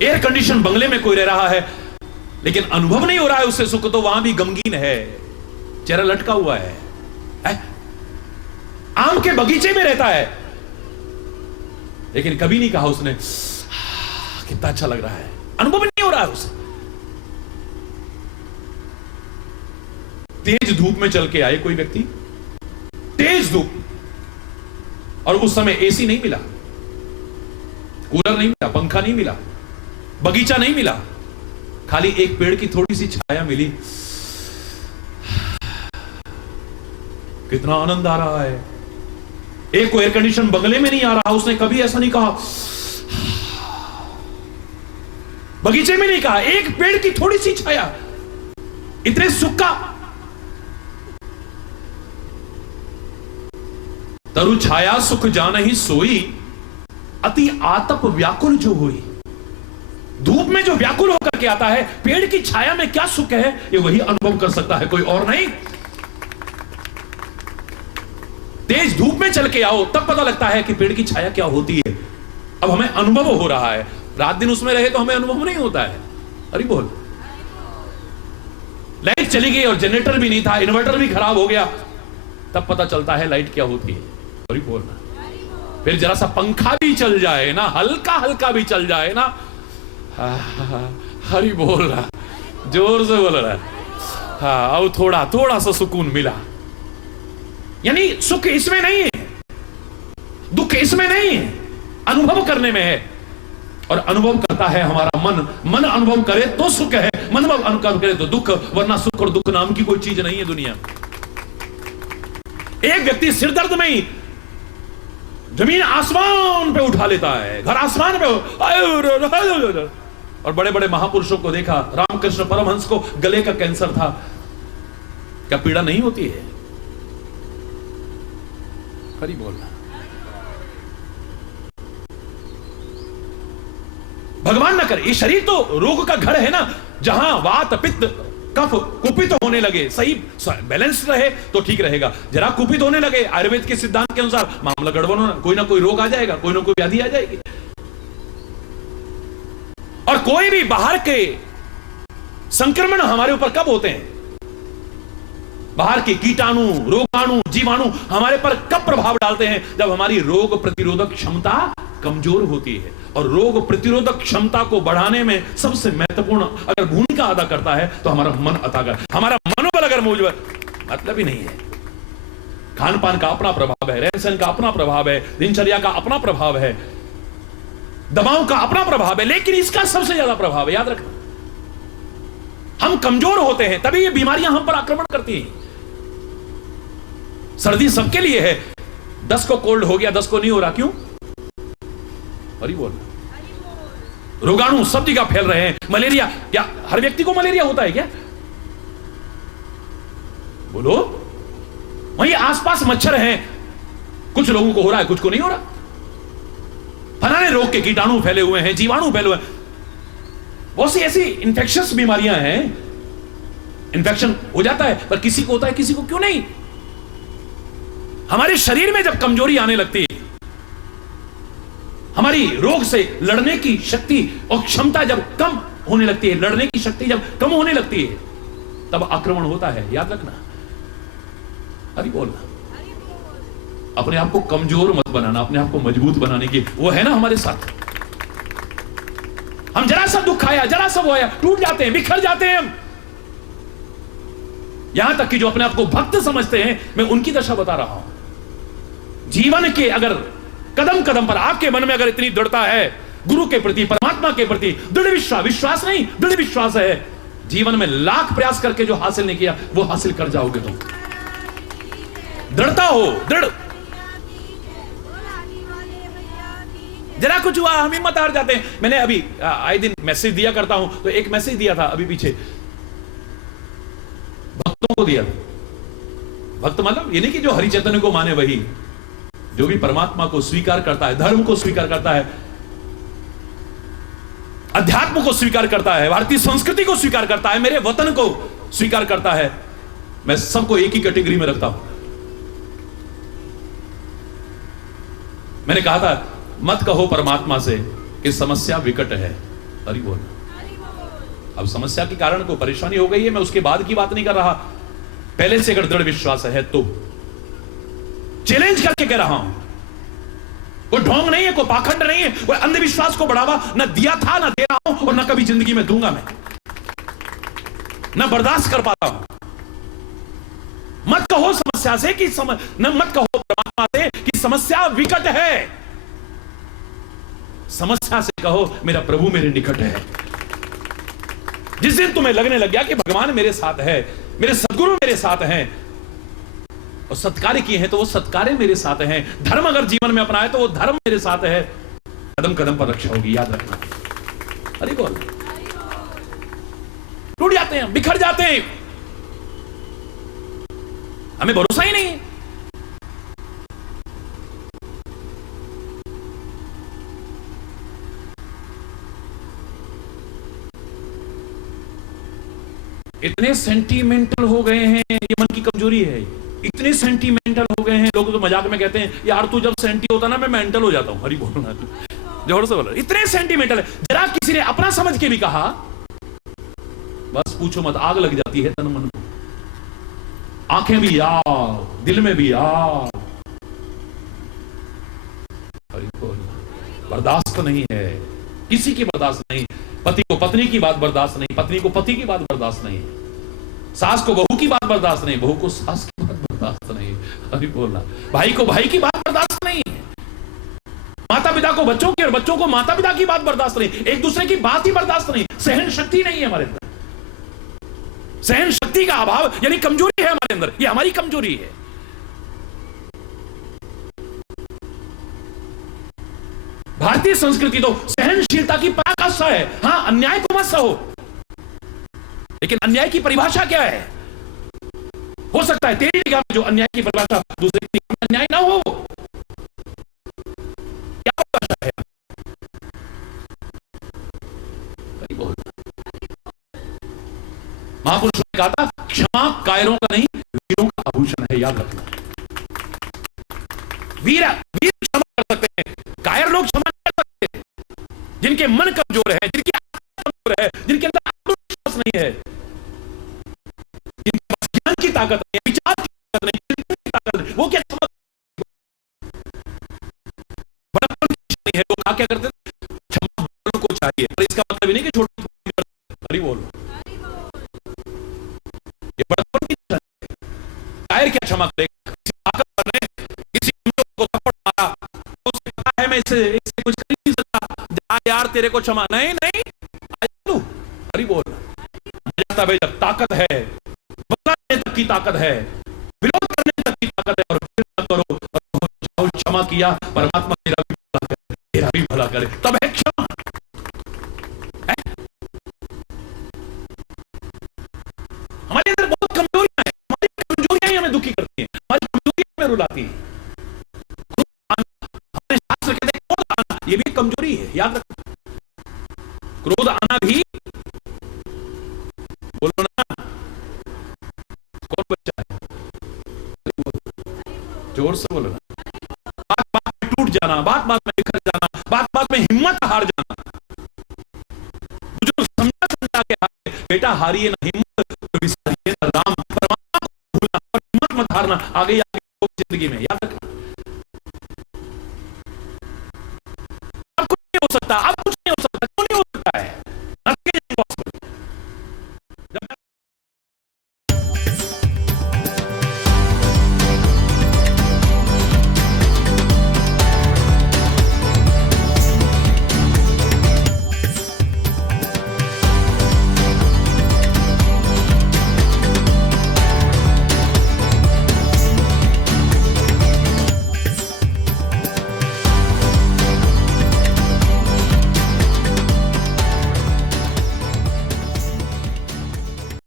एयर कंडीशन बंगले में कोई रह रहा है लेकिन अनुभव नहीं हो रहा है उससे सुख, तो वहां भी गमगीन है, चेहरा लटका हुआ है। आम के बगीचे में रहता है लेकिन कभी नहीं कहा उसने कितना अच्छा लग रहा है, अनुभव नहीं हो रहा है उसे। तेज धूप में चल के आए कोई व्यक्ति, तेज धूप, और उस समय एसी नहीं मिला, कूलर नहीं मिला, पंखा नहीं मिला, बगीचा नहीं मिला, खाली एक पेड़ की थोड़ी सी छाया मिली, कितना आनंद आ रहा है। एक को एयर कंडीशन बंगले में नहीं आ रहा, उसने कभी ऐसा नहीं कहा, बगीचे में नहीं कहा, एक पेड़ की थोड़ी सी छाया, इतने सुख का। तरु छाया सुख जान ही सोई, अति आतप व्याकुल जो हुई। धूप में जो व्याकुल होकर के आता है, पेड़ की छाया में क्या सुख है ये वही अनुभव कर सकता है, कोई और नहीं। तेज धूप में चल के आओ तब पता लगता है कि पेड़ की छाया क्या होती है। अब हमें अनुभव हो रहा है, रात दिन उसमें रहे तो हमें अनुभव नहीं होता है। अरे बोल, लाइट चली गई और जनरेटर भी नहीं था, इन्वर्टर भी खराब हो गया, तब पता चलता है लाइट क्या होती है। अरे बोलना, फिर जरा सा पंखा भी चल जाए ना, हल्का हल्का भी चल जाए ना, हरी बोल रहा, जोर से बोल रहा है, हाँ अब थोड़ा थोड़ा सा सुकून मिला। यानी सुख इसमें नहीं है, दुख इसमें नहीं है, अनुभव करने में है। और अनुभव करता है हमारा मन, मन अनुभव करे तो सुख है, मन अनुभव करे तो दुख, वरना सुख और दुख नाम की कोई चीज नहीं है दुनिया। एक व्यक्ति सिर दर्द में ही जमीन आसमान पे उठा लेता है, घर आसमान पे, और बड़े बड़े महापुरुषों को देखा, रामकृष्ण परमहंस को गले का कैंसर था, क्या पीड़ा नहीं होती है? खरी बोलना, भगवान न करे, ये शरीर तो रोग का घर है ना, जहां वात पित्त कफ कुपित होने लगे, सही बैलेंस रहे तो ठीक रहेगा। जरा कुपित होने लगे, आयुर्वेद के सिद्धांत के अनुसार मामला गड़बड़ होना, कोई ना कोई रोग आ जाएगा, कोई ना कोई व्याधि आ जाएगी। और कोई भी बाहर के संक्रमण हमारे ऊपर कब होते हैं? बाहर के कीटाणु, रोगाणु, जीवाणु हमारे पर कब प्रभाव डालते हैं? जब हमारी रोग प्रतिरोधक क्षमता कमजोर होती है। और रोग प्रतिरोधक क्षमता को बढ़ाने में सबसे महत्वपूर्ण अगर भूमिका अदा करता है तो हमारा मन अदा कर, हमारा मनोबल अगर मौजूद, मतलब ही नहीं है। खान पान का अपना प्रभाव है, रहन सहन का अपना प्रभाव है, दिनचर्या का अपना प्रभाव है। दवाओं का अपना प्रभाव है, लेकिन इसका सबसे ज्यादा प्रभाव है, याद रखना। हम कमजोर होते हैं तभी ये बीमारियां हम पर आक्रमण करती हैं। सर्दी सबके लिए है, 10 को कोल्ड हो गया, 10 को नहीं हो रहा, क्यों? हरी बोल। रोगाणु सब जगह फैल रहे हैं। मलेरिया, क्या हर व्यक्ति को मलेरिया होता है क्या? बोलो। वहीं आसपास मच्छर हैं, कुछ लोगों को हो रहा है, कुछ को नहीं हो रहा। फलाने रोग के कीटाणु फैले हुए हैं, जीवाणु फैले हुए हैं। बहुत सी ऐसी इंफेक्शियस बीमारियां हैं, इंफेक्शन हो जाता है, पर किसी को होता है, किसी को क्यों नहीं। हमारे शरीर में जब कमजोरी आने लगती है, हमारी रोग से लड़ने की शक्ति और क्षमता जब कम होने लगती है, लड़ने की शक्ति जब कम होने लगती है, तब आक्रमण होता है, याद रखना। हरि बोलना। अपने आप को कमजोर मत बनाना, अपने आप को मजबूत बनाने की वो है ना हमारे साथ। हम जरा सा दुख आया, जरा सा वो आया, टूट जाते हैं, बिखर जाते हैं हम। यहां तक कि जो अपने आप को भक्त समझते हैं, मैं उनकी दशा बता रहा हूं। जीवन के अगर कदम कदम पर आपके मन में अगर इतनी दृढ़ता है गुरु के प्रति, परमात्मा के प्रति, दृढ़ विश्वास, विश्वास नहीं दृढ़ विश्वास है, जीवन में लाख प्रयास करके जो हासिल नहीं किया वो हासिल कर जाओगे तुम। दृढ़ता हो, दृढ़। जरा कुछ हुआ हम हिम्मत हार जाते हैं। मैंने अभी आए दिन मैसेज दिया करता हूं, तो एक मैसेज दिया था अभी पीछे, भक्तों को दिया। भक्त मतलब ये नहीं कि जो हरि चैतन्य को माने, वही जो भी परमात्मा को स्वीकार करता है, धर्म को स्वीकार करता है, अध्यात्म को स्वीकार करता है, भारतीय संस्कृति को स्वीकार करता है, मेरे वतन को स्वीकार करता है, मैं सबको एक ही कैटेगरी में रखता हूं। मैंने कहा था मत कहो परमात्मा से कि समस्या विकट है। हरि बोल। अब समस्या के कारण कोई परेशानी हो गई है, मैं उसके बाद की बात नहीं कर रहा। पहले से अगर दृढ़ विश्वास है तो चैलेंज करके कह रहा हूं, कोई ढोंग नहीं है, कोई पाखंड नहीं है, कोई अंधविश्वास को बढ़ावा न दिया था, न दे रहा हूं और न कभी जिंदगी में दूंगा। मैं न बर्दाश्त कर पाता हूं। मत कहो समस्या से कि मत कहो परमात्मा से कि समस्या विकट है। समस्या से कहो मेरा प्रभु मेरे निकट है। जिस दिन तुम्हें लगने लग गया कि भगवान मेरे साथ है, मेरे सदगुरु मेरे साथ हैं और सत्कार्य किए हैं तो वो सत्कार्य मेरे साथ हैं, धर्म अगर जीवन में अपनाए तो वो धर्म मेरे साथ है, कदम कदम पर रक्षा होगी, याद रखना। हरि बोल। टूट जाते हैं, बिखर जाते हैं, हमें भरोसा ही नहीं। इतने सेंटीमेंटल हो गए हैं, ये मन की कमजोरी है। इतने सेंटीमेंटल हो गए हैं, लोग तो मजाक में कहते हैं यार तू जब सेंटी होता ना मैं मेंटल हो जाता हूं। हरि बोल ना, जोर से बोलो। इतने सेंटीमेंटल है, जरा किसी ने अपना समझ के भी कहा, बस पूछो मत, आग लग जाती है तन मन को। आंखें भी आग, दिल में भी आग। हरि बोल। बर्दाश्त नहीं है, किसी की बर्दाश्त नहीं। पति को पत्नी की बात बर्दाश्त नहीं, पत्नी को पति की बात बर्दाश्त नहीं, सास को बहू की बात बर्दाश्त नहीं, बहू को सास की बात बर्दाश्त नहीं। अभी बोलना, भाई को भाई की बात बर्दाश्त नहीं, माता पिता को बच्चों की और बच्चों को माता पिता की बात बर्दाश्त नहीं, एक दूसरे की बात ही बर्दाश्त नहीं। सहन शक्ति नहीं है हमारे अंदर। सहन शक्ति का अभाव यानी कमजोरी है हमारे अंदर, ये हमारी कमजोरी है। भारतीय संस्कृति तो सहनशीलता की पराकाष्ठा है। हां, अन्याय को मत सहो, लेकिन अन्याय की परिभाषा क्या है? हो सकता है तेरी निगाह में जो अन्याय की परिभाषा दूसरे की निगाह में अन्याय ना हो। क्या परिभाषा है? महापुरुषों ने कहा था क्षमा कायरों का नहीं वीरों का आभूषण है, याद रखना। वीर क्षमा कर सकते हैं, कायर लोग क्षमा नहीं कर सकते। जिनके मन कमजोर है, जिनकी आत्मा कमजोर है, जिनके अंदर आत्मविश्वास नहीं है, जिनके पास ज्ञान की ताकत नहीं है, विचार की ताकत नहीं, चिंतन की ताकत नहीं, वो क्या क्षमा बड़प्पन की नहीं है। लोग क्या करते थे? क्षमा बड़ों को चाहिए, पर इसका मतलब नहीं कि छोटे हरि बोल, ये बड़प्पन की है। कायर क्या क्षमा करेगा? किसी ताकतवर ने किसी कमजोर को थप्पड़ मारा, उसे पता है मैं इससे कुछ कर नहीं सकता, यार तेरे को क्षमा, नहीं नहीं, तू हरी बोल। तब जब ताकत है, बदला लेने तक की ताकत है, विरोध करने तक की ताकत है, और फिर मत करो और जाओ, क्षमा किया, परमात्मा तेरा भी भला करे, तेरा भी भला करे, तब है क्षमा। है? हमारे अंदर बहुत कमजोरियां हैं, हमारी कमजोरियां ही हमें दुखी करती हैं, हमारी कमजोरियां हमें रुलाती हैं। हमारे शास्त्र कहते हैं क्रोध आना, ये भी कमजोरी है, याद रखो। क्रोध आना भी, बोलो ना, कौन बच्चा है, जोर से बोलो ना। बात बात में टूट जाना, बात बात में बिखर जाना, बात बात में हिम्मत हार जाना। बुजुर्ग समझा समझा के हारे, बेटा हारिए ना हिम्मत, विसारिए ना राम, परमात्मा को भूलना और हिम्मत मत हारना, आगे आगे जिंदगी में, याद रखना। अब कुछ नहीं हो सकता, अब कुछ